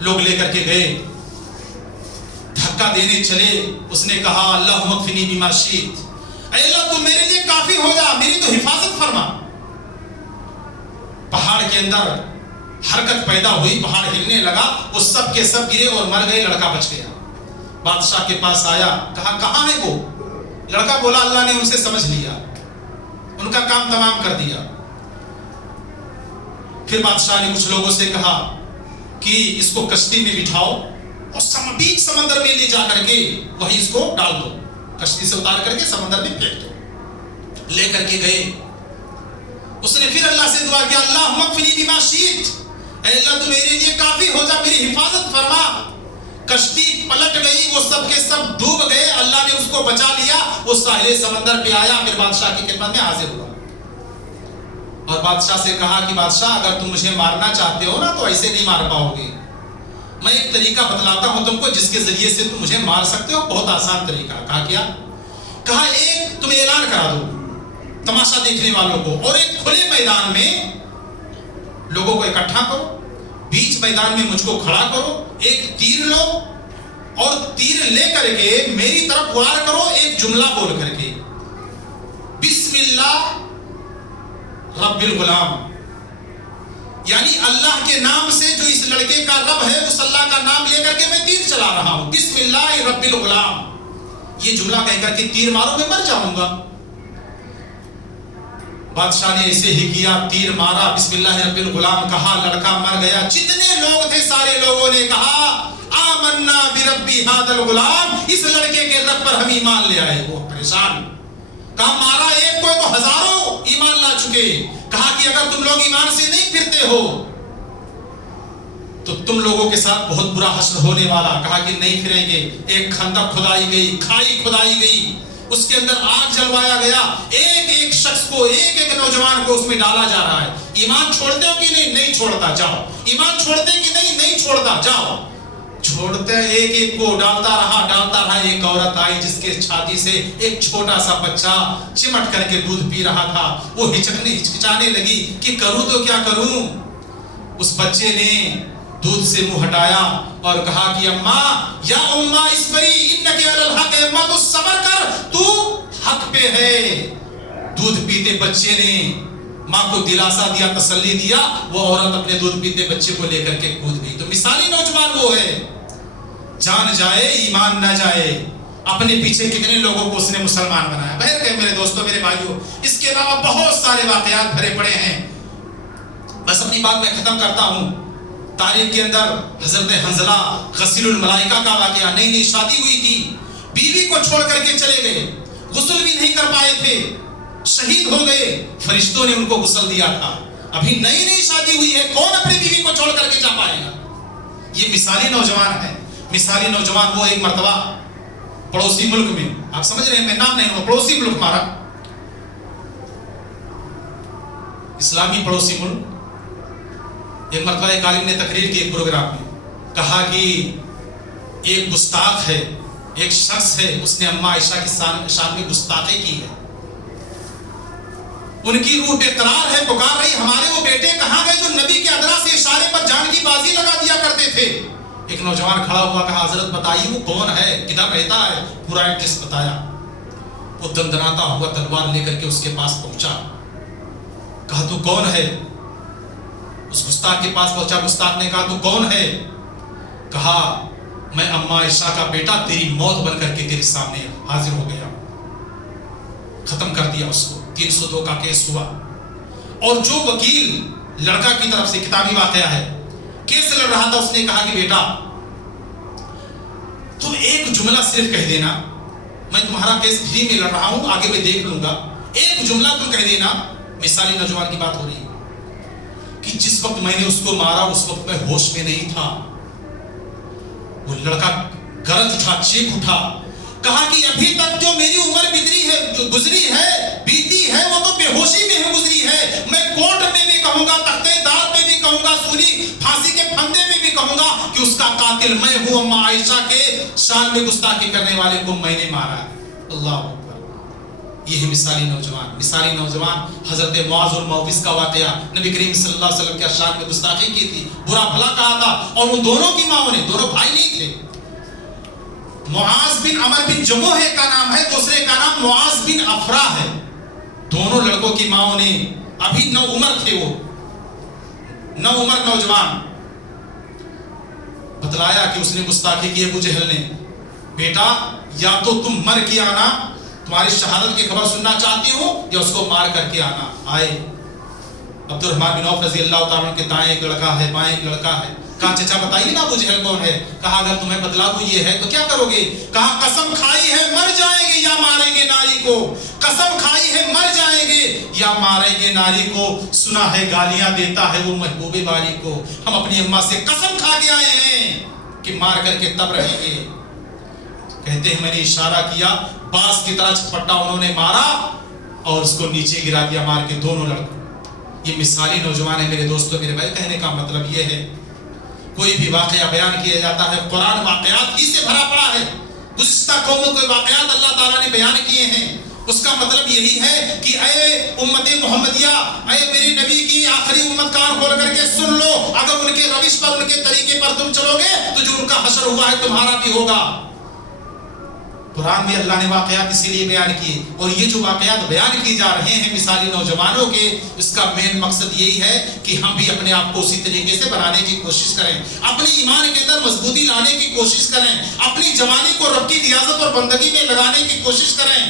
لوگ لے کر کے گئے، دھکا دینے چلے. اس نے کہا اللہم اکفنی بما شئت، اے اللہ تو میرے لیے کافی ہو جا، میری تو حفاظت فرما. پہاڑ کے اندر حرکت پیدا ہوئی، پہاڑ ہلنے لگا، وہ سب کے سب گرے اور مر گئے، لڑکا بچ گیا۔ بادشاہ کے پاس آیا، کہا کہاں ہے وہ؟ لڑکا بولا اللہ نے ان سے سمجھ لیا، ان کا کام تمام کر دیا۔ پھر بادشاہ نے کچھ لوگوں سے کہا کہ اس کو کشتی میں بٹھاؤ اور بیچ سمندر میں لے جا کر کے وہیں اس کو ڈال دو، کشتی سے اتار کر کے سمندر میں پھینک دو۔ لے کر کے گئے، اس نے پھر اللہ سے دعا کیا، اللہ مغفنی بما شئت، اے اللہ تو میرے لیے کافی ہو جا، میری حفاظت فرما۔ کشتی پلٹ گئی، وہ سب کے سب ڈوب گئے، اللہ نے اس کو بچا لیا، وہ ساحل سمندر پہ آیا، پھر بادشاہ کی خدمت میں حاضر ہوا اور بادشاہ سے کہا کہ بادشاہ اگر تم مجھے مارنا چاہتے ہو نا تو ایسے نہیں مار پاؤ گے، میں ایک طریقہ بتلاتا ہوں تم کو جس کے ذریعے سے تم مجھے مار سکتے ہو، بہت آسان طریقہ۔ کہا کیا؟ کہا ایک تم اعلان کرا دو تماشا دیکھنے والوں کو، اور ایک کھلے میدان میں لوگوں کو اکٹھا کرو، بیچ میدان میں مجھ کو کھڑا کرو، ایک تیر لو اور تیر لے کر کے میری طرف وار کرو، ایک جملہ بول کر کے، بسم اللہ رب الغلام، یعنی اللہ کے نام سے جو اس لڑکے کا رب ہے اس اللہ کا نام لے کر کے میں تیر چلا رہا ہوں، بسم اللہ رب الغلام، یہ جملہ کہہ کر کے تیر مارو، میں مر جاؤں گا۔ بادشاہ نے ایسے ہی کیا، تیر مارا، بسم اللہ رب الغلام کہا، لڑکا مر گیا۔ جتنے لوگ تھے سارے لوگوں نے کہا آمنا برب ھذا الغلام، اس لڑکے کے رب پر ہم ایمان لے آئے۔ وہ پریشان، کہا مارا ایک کو تو ہزاروں ایمان لا چکے۔ کہا کہ اگر تم لوگ ایمان سے نہیں پھرتے ہو تو تم لوگوں کے ساتھ بہت برا حشر ہونے والا۔ کہا کہ نہیں پھریں گے۔ ایک خندق کھدائی گئی، کھائی کھدائی گئی، اس کے اندر آگ جلوایا گیا، ایک ایک شخص کو، ایک ایک نوجوان کو اس میں ڈالا جا رہا ہے۔ ایمان چھوڑتے ہو کہ نہیں؟ نہیں چھوڑتا، جاؤ۔ ایمان چھوڑتے کہ نہیں؟ نہیں چھوڑتا، جاؤ۔ چھوڑتے ایک ایک کو ڈالتا رہا۔ ایک عورت آئی جس کے چھاتی سے ایک چھوٹا سا بچہ چمٹ کر کے دودھ پی رہا تھا، وہ ہچکچانے لگی کہ کروں تو کیا کروں۔ اس بچے نے دودھ سے منہ ہٹایا اور کہا کہ اماں یا اماں اسبری انک علی الحق، اماں تو صبر کر، تو حق پہ ہے۔ دودھ پیتے بچے نے ماں کو دلاسا دیا، تسلی دیا، وہ عورت اپنے دودھ پیتے بچے کو لے کر کے کود گئی۔ تو مثالی نوجوان وہ ہے، جان جائے ایمان نہ جائے۔ اپنے پیچھے کتنے لوگوں کو اس نے مسلمان بنایا۔ بہر کہ میرے دوستوں، میرے بھائیوں، اس کے علاوہ بہت سارے واقعات بھرے پڑے ہیں۔ بس اپنی بات میں ختم کرتا ہوں۔ تاریخ کے اندر حضرت حنظلہ غسیل الملائکہ کا واقعہ، نئی نئی شادی ہوئی تھی، بیوی کو چھوڑ کر کے چلے گئے، غسل بھی نہیں کر پائے تھے، شہید ہو گئے، فرشتوں نے ان کو غسل دیا تھا۔ ابھی نئی نئی شادی ہوئی ہے، کون اپنی بیوی کو چھوڑ کر کے جا پائے گا؟ یہ مثالی نوجوان ہے۔ مثالی نوجوان وہ ایک مرتبہ پڑوسی ملک میں، آپ سمجھ رہے ہیں میں نام نہیں لوں، پڑوسی ملک ہمارا اسلامی پڑوسی ملک، ایک مرتبہ ایک عالم نے تقریر کی ایک پروگرام میں، کہا کہ ایک گستاخ ہے، ایک شخص ہے، اس نے اماں عائشہ کی شان میں گستاخی کی ہے۔ ان کی روح بے قرار ہے، پکار رہی ہمارے وہ بیٹے کہاں گئے جو نبی کے ادنا سے اشارے پر جان کی بازی لگا دیا کرتے تھے۔ ایک نوجوان کھڑا ہوا، کہا حضرت بتائیے وہ کون ہے، کدھر رہتا ہے، پورا ایڈریس بتایا۔ وہ دندناتا ہوا تلوار لے کر کے اس کے پاس پہنچا، کہا تو کون ہے؟ اس گستاخ کے پاس پہنچا، گستاخ نے کہا تو کون ہے؟ کہا میں اماں عائشہ کا بیٹا، تیری موت بن کر کے تیرے سامنے حاضر ہو گیا۔ ختم کر دیا اس کو۔ 302 کا کیس ہوا، اور جو وکیل لڑکا کی طرف سے، کتابی واقعہ ہے، کیس لڑ رہا تھا، اس نے کہا کہ بیٹا تم ایک جملہ صرف کہہ دینا، میں تمہارا کیس فری میں لڑ رہا ہوں، آگے میں دیکھ لوں گا، ایک جملہ تم کہہ دینا۔ مثالی نوجوان کی بات ہو رہی ہے کہ جس وقت میں نے اس کو مارا اس وقت میں ہوش میں نہیں تھا۔ وہ لڑکا گرج اٹھا، چیخ اٹھا، کہا کہ ابھی تک جو میری عمر گزری ہے بیتی ہے وہ تو بے ہوشی میں ہی گزری ہے۔ میں کورٹ میں بھی کہوں گا، تختے دار پہ بھی کہوں گا، سولی پھانسی کے پھندے میں بھی کہوں گا کہ اس کا قاتل میں ہوں، اماں عائشہ کے شان میں گستاخی کرنے والے کو میں نے مارا۔ اللہ اکبر۔ یہ ہے مثالی نوجوان۔ مثالی نوجوان حضرت معاذ اور موقس کا واقعہ، نبی کریم صلی اللہ علیہ وسلم کے شان میں گستاخی کی تھی، برا بھلا کہا تھا، اور ان دونوں کی ماں نے، دونوں بھائی نہیں تھے، معاذ بن عمر بن جموح کا نام ہے، دوسرے کا نام معاذ بن افرا ہے۔ دونوں لڑکوں کی ماں نے، ابھی 9 عمر تھے وہ، 9 عمر نوجوان بتلایا کہ اس نے گستاخی کی ابو جہل نے، بیٹا یا تو تم مر کے آنا، تمہاری شہادت کی خبر سننا چاہتی ہوں، یا اس کو مار کر کے آنا۔ آئے عبد الرحمن بن عوف رضی اللہ تعالیٰ کے دائیں ایک لڑکا ہے، بائیں ایک لڑکا ہے۔ کہا چچا بتائیے نا ابو جہل کون ہے؟ کہا اگر تمہیں بتلا دوں یہ ہے تو کیا کرو گے؟ کہا قسم کھائی ہے مر جائیں گے یا ماریں گے ناری کو، قسم کھائی ہے مر جائیں گے یا ماریں گے ناری کو، سنا ہے گالیاں دیتا ہے وہ محبوب باری کو، ہم اپنی اماں سے قسم کھا کے آئے ہیں کہ مار کر کے تب رہیں گے۔ کہتے ہیں میں نے اشارہ کیا، باز کی طرح چھپٹا انہوں نے مارا اور اس کو نیچے گرا دیا مار کے دونوں لڑکوں۔ یہ مثالی نوجوان ہے میرے دوستوں، میرے بھائی، کہنے کا مطلب یہ ہے کوئی بھی واقعہ بیان کیا جاتا ہے، قرآن واقعات ہی سے بھرا پڑا ہے، گزشتہ قوموں کے واقعات اللہ تعالیٰ نے بیان کیے ہیں۔ اس کا مطلب یہی ہے کہ اے امت محمدیہ، اے میری نبی کی آخری امت کان کھول کر کے سن لو، اگر ان کے روش پر، ان کے طریقے پر تم چلو گے تو جو ان کا حشر ہوا ہے تمہارا بھی ہوگا۔ قرآن میں اللہ نے واقعات اسی لیے بیان کیے، اور یہ جو واقعات بیان کی جا رہے ہیں مثالی نوجوانوں کے، اس کا مین مقصد یہی ہے کہ ہم بھی اپنے آپ کو اسی طریقے سے بنانے کی کوشش کریں، اپنے ایمان کے اندر مضبوطی لانے کی کوشش کریں، اپنی جوانی کو رب کی ریاضت اور بندگی میں لگانے کی کوشش کریں۔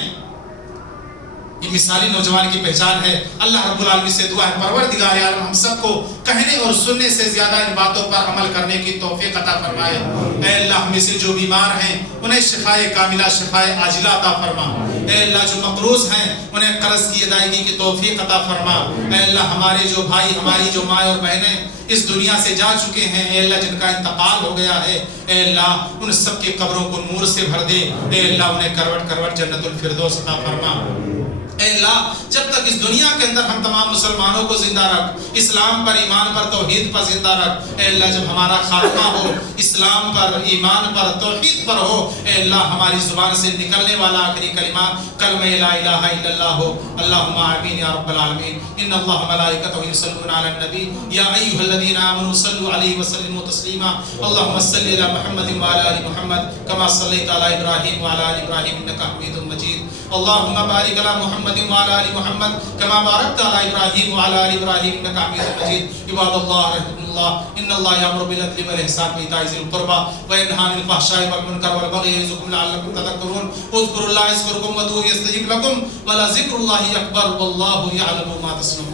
یہ مثالی نوجوان کی پہچان ہے۔ اللہ رب العالمین سے دعا ہے پروردگار عالم ہم سب کو کہنے اور سننے سے زیادہ ان باتوں پر عمل کرنے کی توفیق عطا فرمائے۔ اے اللہ ہم میں سے جو بیمار ہیں انہیں شفائے کاملہ، شفائے عاجلہ عطا فرما۔ اے اللہ جو مقروض ہیں انہیں قرض کی ادائیگی کی توفیق عطا فرما۔ اے اللہ ہمارے جو بھائی، ہماری جو ماں اور بہنیں اس دنیا سے جا چکے ہیں، اے اللہ جن کا انتقال ہو گیا ہے، اے اللہ ان سب کے قبروں کو نور سے بھر دے۔ اے اللہ انہیں کروٹ کروٹ جنت الفردوس عطا فرما۔ اے اللہ جب تک اس دنیا کے اندر ہم تمام مسلمانوں کو زندہ رکھ، اسلام پر، ایمان پر، توحید پر زندہ رکھ۔ اے اللہ جب ہمارا خاتمہ ہو اسلام پر، ایمان پر، توحید پر ہو، اے اللہ ہماری زبان سے نکلنے والا آخری کلمہ کلمہ لا الہ الا اللہ ہو۔ اللہم آمین یا رب العالمین۔ ان اللہ ملائکتہ یصلون علی النبی یا ایھا الذین آمنوا صلوا علیہ وسلموا تسلیما۔ اللہم صل علی محمد وعلی آل محمد کما صلیت علی ابراہیم وعلی آل ابراہیم انک حمید مجید۔ اللہم بارک علی محمد وعلى آل محمد كما باركت على إبراهيم وعلى آل إبراهيم إنك حميد مجيد۔ عباد الله رحمكم الله، إن الله يأمر بالعدل والإحسان وإيتاء ذي القربى وينهى عن الفحشاء والمنكر والبغي يعظكم لعلكم تذكرون۔ اذكروا الله يذكركم وادعوه يستجب لكم ولذكر الله أكبر والله يعلم ما تصنعون۔